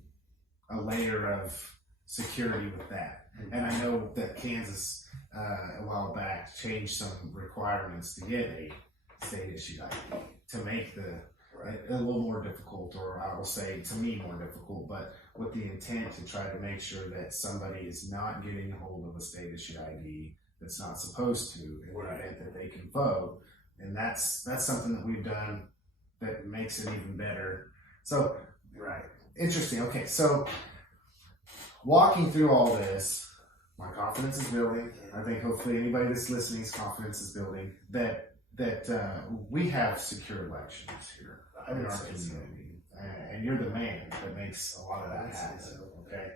a layer of security with that. And I know that Kansas, a while back, changed some requirements to get a state issued ID to make a little more difficult, or I will say to me more difficult, but with the intent to try to make sure that somebody is not getting hold of a state issued ID that's not supposed to, in the event that they can vote. And that's something that we've done that makes it even better. So, interesting. Okay, so walking through all this, my confidence is building. I think hopefully anybody that's listening's confidence is building that we have secure elections here in our community. And you're the man that makes a lot of that happen. Okay,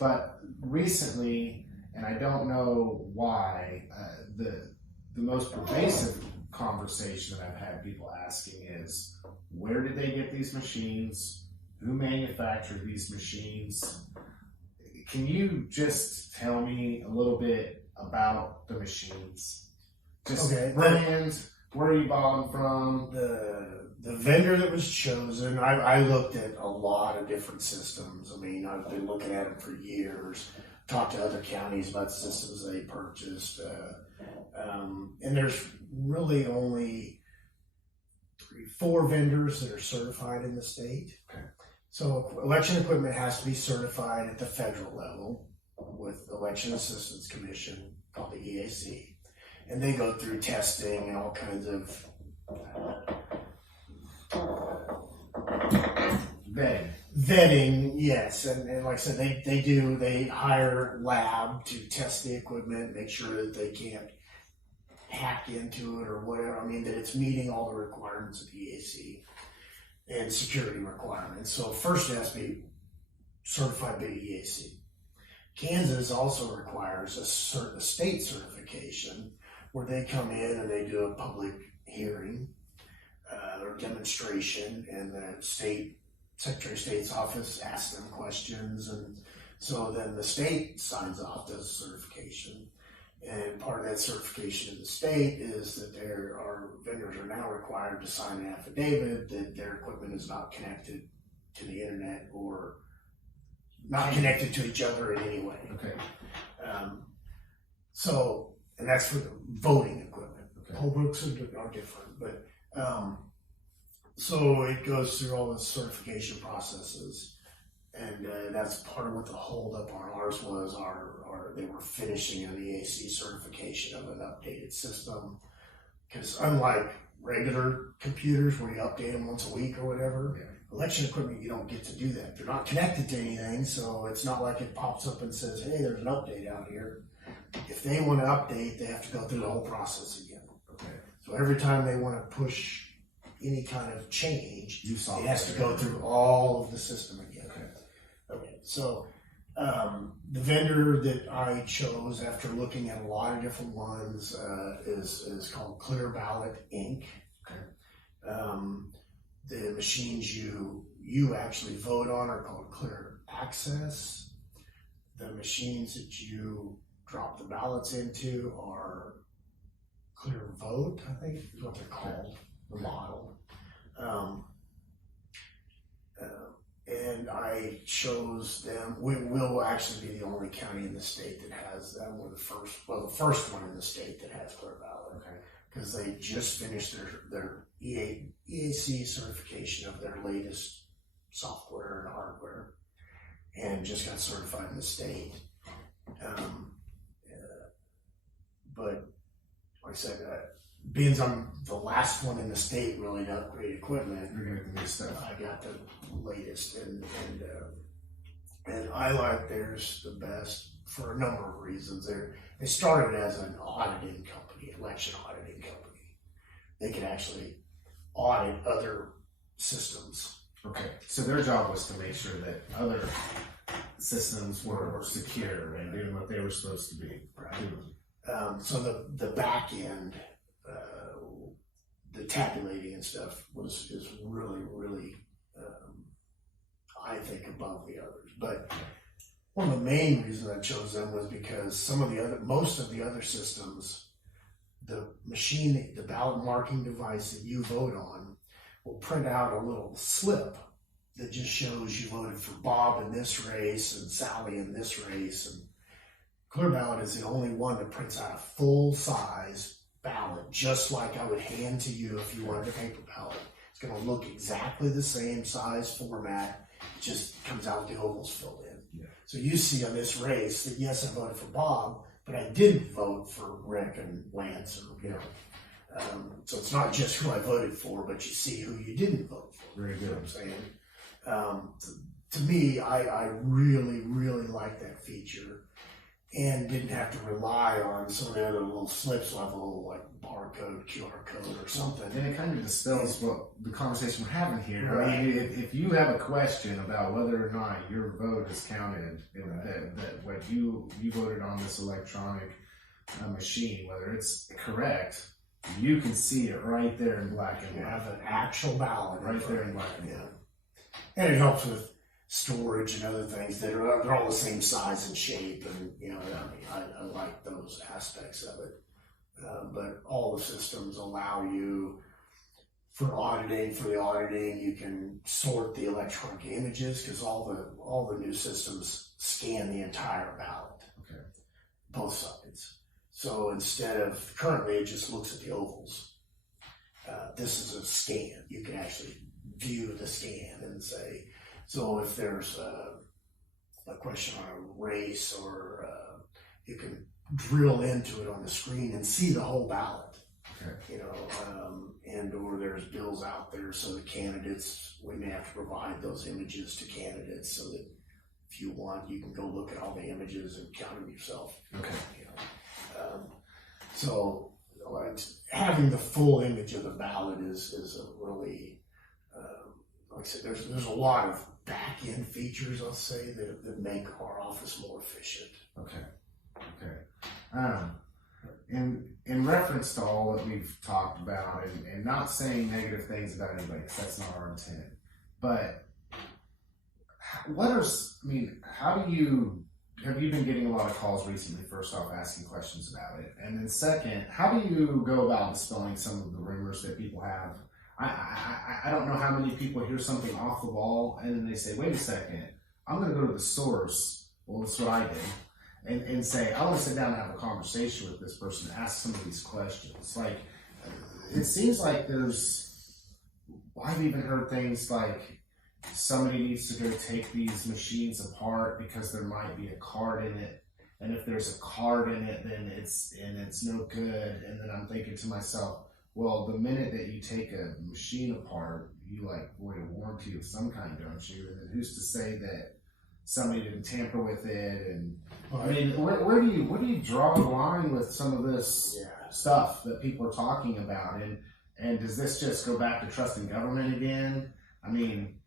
but recently, and I don't know why, the most pervasive conversation that I've had people asking is, where did they get these machines? Who manufactured these machines? Can you just tell me a little bit about the machines? Just brand, where you bought them from? The vendor that was chosen, I looked at a lot of different systems. I mean, I've been looking at them for years. Talked to other counties about the systems they purchased. And there's really only 4 vendors that are certified in the state. Okay. So election equipment has to be certified at the federal level with Election Assistance Commission, called the EAC. And they go through testing and all kinds of vetting, yes. And like I said, they hire lab to test the equipment, make sure that they can't hack into it or whatever. I mean, that it's meeting all the requirements of the EAC and security requirements. So first it has to be certified by the EAC. Kansas also requires a state certification where they come in and they do a public hearing or demonstration, and the Secretary of State's office asks them questions, and so then the state signs off the certification. And part of that certification in the state is that vendors are now required to sign an affidavit that their equipment is not connected to the internet or not connected to each other in any way. Okay. And that's for the voting equipment. Okay. Poll books are different, but so it goes through all the certification processes, And that's part of what the holdup on ours was. They were finishing an EAC certification of an updated system. Because unlike regular computers where you update them once a week or whatever, election equipment, you don't get to do that. They're not connected to anything, so it's not like it pops up and says, hey, there's an update out here. If they want to update, they have to go through the whole process again. Okay. So every time they want to push any kind of change, it has to go through all of the system again. Okay. So the vendor that I chose after looking at a lot of different ones is called Clear Ballot Inc. Okay. The machines you actually vote on are called Clear Access. The machines that you drop the ballots into are Clear Vote, I think is what they're called, the model. And I chose them. We will actually be the only county in the state that has them. We're the first one in the state that has Clear Ballot. Okay. Because they just finished their EAC certification of their latest software and hardware, and just got certified in the state. But like I said, being I'm the last one in the state really to upgrade equipment, you're gonna get the new stuff. I got the latest, and I like theirs the best for a number of reasons. They started as an auditing company, election auditing company. They could actually audit other systems. Okay, so their job was to make sure that other systems were secure and doing what they were supposed to be. Right. So the back end, the tabulating and stuff is really I think above the others. But one of the main reasons I chose them was because most of the other systems, the ballot marking device that you vote on will print out a little slip that just shows you voted for Bob in this race and Sally in this race. And Clear Ballot is the only one that prints out a full-size ballot, just like I would hand to you if you wanted a paper ballot. It's going to look exactly the same size format. It just comes out with the ovals filled in. Yeah. So you see on this race that yes, I voted for Bob, but I didn't vote for Rick and Lance, so it's not just who I voted for, but you see who you didn't vote for. Very good. You know what I'm saying? To me, I really like that feature, and didn't have to rely on some of the other little slips level, like barcode, QR code, or something. And it kind of dispels what the conversation we're having here. Right. I mean, if you have a question about whether or not your vote is counted, and that what you voted on this electronic machine, whether it's correct, you can see it right there in black and white. You have an actual ballot right there in black and white. And it helps with storage and other things that they're all the same size and shape, and I like those aspects of it. But all the systems allow you for the auditing, you can sort the electronic images because all the new systems scan the entire ballot. Okay. Both sides. So instead of currently it just looks at the ovals. This is a scan. You can actually view the scan and say, so if there's a question on a race, or you can drill into it on the screen and see the whole ballot. Okay. And or there's bills out there, so the candidates, we may have to provide those images to candidates so that if you want, you can go look at all the images and count them yourself. Okay. So having the full image of the ballot is a really, like I said, there's a lot of back-end features, I'll say, that make our office more efficient. Okay. In reference to all that we've talked about, and not saying negative things about anybody, because that's not our intent, but have you been getting a lot of calls recently, first off, asking questions about it? And then second, how do you go about dispelling some of the rumors that people have? I don't know how many people hear something off the wall and then they say, wait a second, I'm going to go to the source. Well, that's what I did. And say, I want to sit down and have a conversation with this person, ask some of these questions. Like, it seems like I've even heard things like, somebody needs to go take these machines apart because there might be a card in it. And if there's a card in it, then it's no good. And then I'm thinking to myself, well, the minute that you take a machine apart, you like void a warranty of some kind, don't you? And then who's to say that somebody didn't tamper with it? And I mean, where do you draw the line with some of this stuff that people are talking about? And does this just go back to trusting government again? I mean,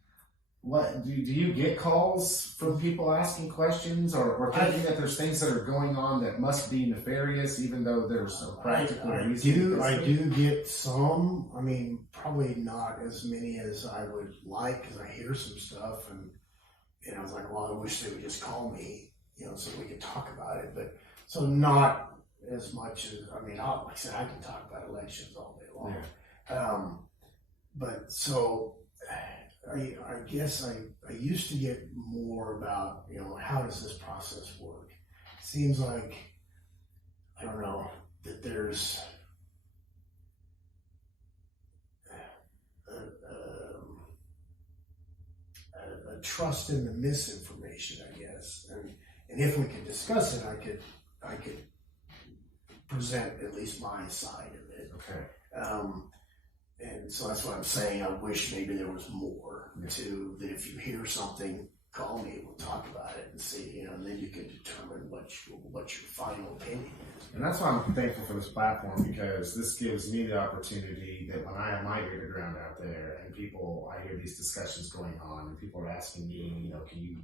what do you get calls from people asking questions or thinking that there's things that are going on that must be nefarious, even though there's a practical reason? I do get some. I mean, probably not as many as I would like, because I hear some stuff and I was like, well, I wish they would just call me, so we could talk about it. But so not as much as, I mean, like I said, I can talk about elections all day long. Yeah. But so I guess I used to get more about, how does this process work? Seems like, I don't know, that there's a trust in the misinformation, I guess. And if we could discuss it, I could present at least my side of it. Okay. And so that's what I'm saying. I wish maybe there was more to that. If you hear something, call me. We'll talk about it and see, and then you can determine what your final opinion is. And that's why I'm thankful for this platform, because this gives me the opportunity that when I have my ear to ground out there and I hear these discussions going on and people are asking me, can you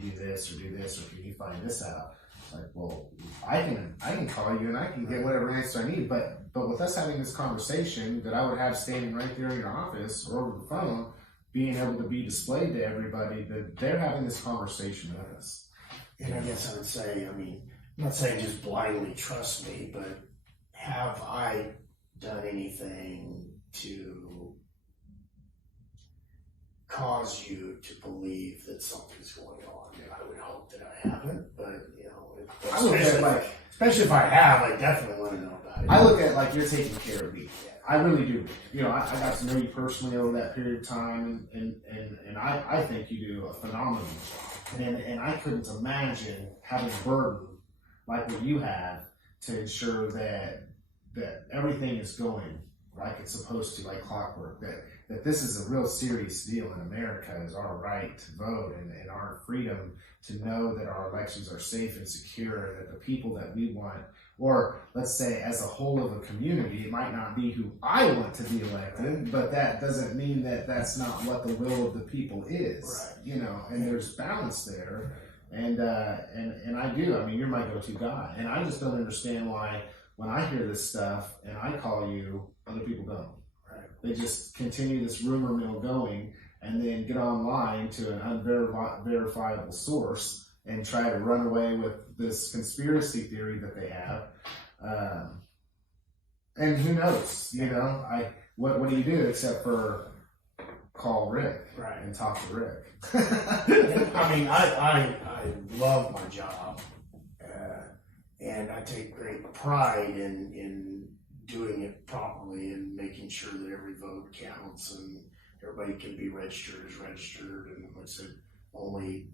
do this or can you find this out? Like, well, I can call you and I can get whatever answer I need, but with us having this conversation that I would have standing right there in your office or over the phone, being able to be displayed to everybody that they're having this conversation with us. And I guess I would say, I mean, I'm not saying just blindly trust me, but have I done anything to cause you to believe that something's going on? I would hope that I haven't, but especially if I have, I definitely want to know about it. I look at it like you're taking care of me. I really do. I got to know you personally over that period of time, and I think you do a phenomenal job. And I couldn't imagine having a burden like what you have to ensure that everything is going like it's supposed to, like clockwork, that this is a real serious deal in America, is our right to vote and our freedom to know that our elections are safe and secure, and that the people that we want, or let's say as a whole of a community, it might not be who I want to be elected, but that doesn't mean that that's not what the will of the people is, and there's balance there. And I do. I mean, you're my go-to guy, and I just don't understand why when I hear this stuff and I call you, other people don't. Right. They just continue this rumor mill going, and then get online to an unverifiable source and try to run away with this conspiracy theory that they have. And who knows? What do you do except for call Rick and talk to Rick? I mean, I love my job, and I take great pride in doing it properly and making sure that every vote counts and everybody can be registered, and like I said, only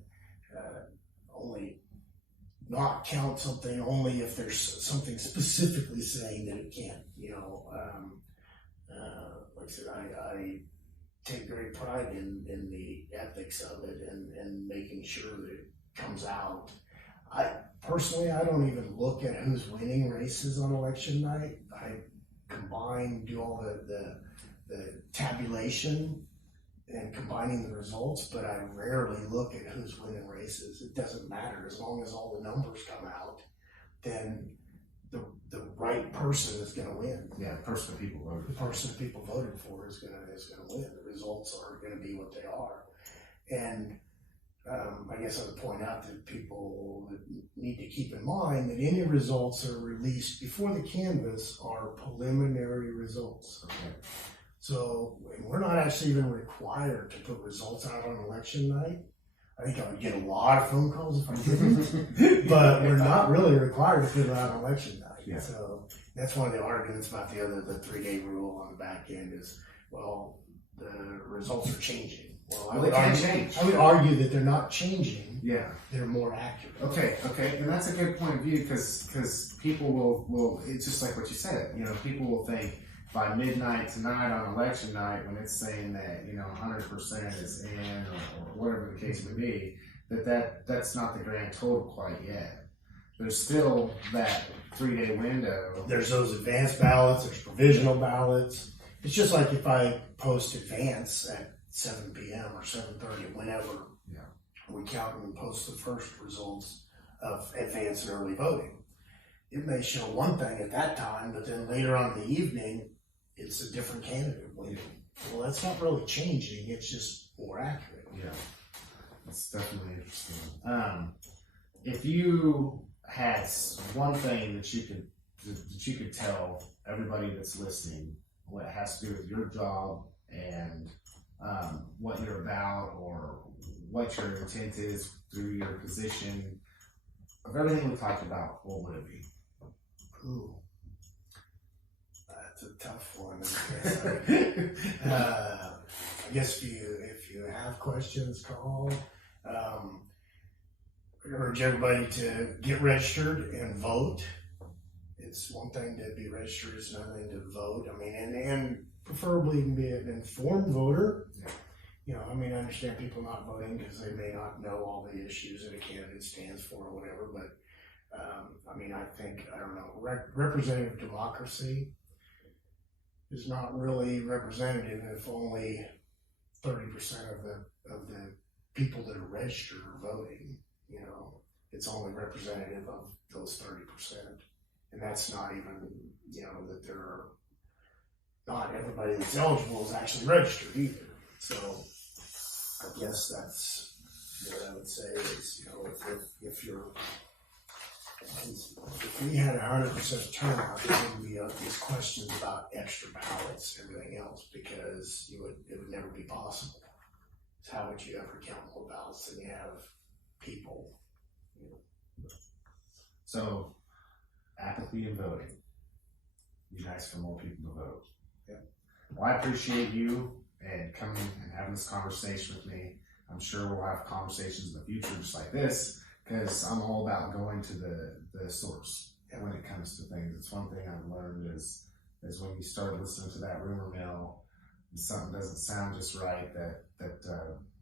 not count something only if there's something specifically saying that it can't. Like I said, I take great pride in the ethics of it and making sure that it comes out. I don't even look at who's winning races on election night. I do all the tabulation and combining the results, but I rarely look at who's winning races. It doesn't matter. As long as all the numbers come out, then the right person is going to win. Yeah, the person that people voted. The person that people voted for is going to win. The results are going to be what they are. And I guess I would point out that people need to keep in mind that any results that are released before the canvass are preliminary results. Okay. So we're not actually even required to put results out on election night. I think I would get a lot of phone calls if I didn't, but we're not really required to put it out on election night. Yeah. So that's one of the arguments about the 3-day rule on the back end is, well, the results are changing. Well, Well, they can't change. I would argue that they're not changing. Yeah. They're more accurate. Okay, and that's a good point of view because people will, it's just like what you said, people will think by midnight tonight on election night when it's saying that, 100% is in or whatever the case may be, that's not the grand total quite yet. There's still that 3-day window. There's those advanced ballots, there's provisional ballots. It's just like if I post advance at 7 p.m. or 7:30, whenever we count and post the first results of advance and early voting. It may show one thing at that time, but then later on in the evening, it's a different candidate winning. Well, that's not really changing, it's just more accurate. Yeah, that's definitely interesting. If you had one thing that you could tell everybody that's listening, what has to do with your job and what you're about or what your intent is through your position, of everything we talked about, what would it be? Ooh, that's a tough one. I guess if you have questions, call. I urge everybody to get registered and vote. It's one thing to be registered, it's another thing to vote. I mean, and preferably be an informed voter. Yeah. I understand people not voting because they may not know all the issues that a candidate stands for or whatever, but representative democracy is not really representative if only 30% of the people that are registered are voting. It's only representative of those 30%. And that's not even, that there are not everybody that's eligible is actually registered either. So I guess that's what I would say is, if we had 100% turnout, there wouldn't be these questions about extra ballots and everything else because it would never be possible. So how would you ever count more ballots than you have people? So, apathy in voting. Be nice for more people to vote. Yeah. Well, I appreciate you and coming and having this conversation with me. I'm sure we'll have conversations in the future just like this because I'm all about going to the source when it comes to things. It's one thing I've learned is when you start listening to that rumor mill and something doesn't sound just right, that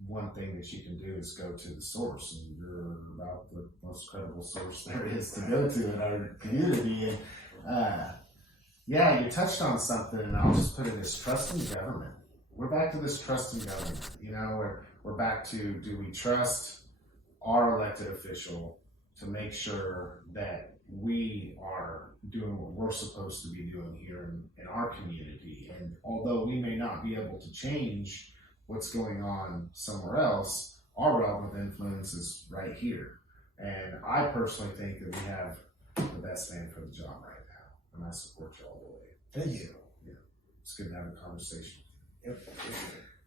one thing that you can do is go to the source, and you're about the most credible source there is to go to in our community. And you touched on something, and I'll just put it as trust in government. We're back to this trust in government. We're back to, do we trust our elected official to make sure that we are doing what we're supposed to be doing here in our community? And although we may not be able to change what's going on somewhere else, our realm of influence is right here. And I personally think that we have the best man for the job right now, and I support you all the way. Thank you. Yeah, it's good to have a conversation. Yep.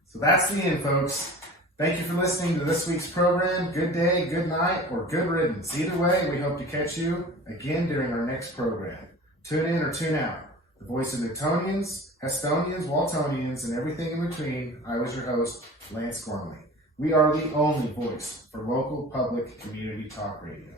So that's the end, folks. Thank you for listening to this week's program. Good day, good night, or good riddance. Either way, we hope to catch you again during our next program. Tune in or tune out. The voice of Newtonians, Hestonians, Waltonians, and everything in between, I was your host, Lance Gormley. We are the only voice for local public community talk radio.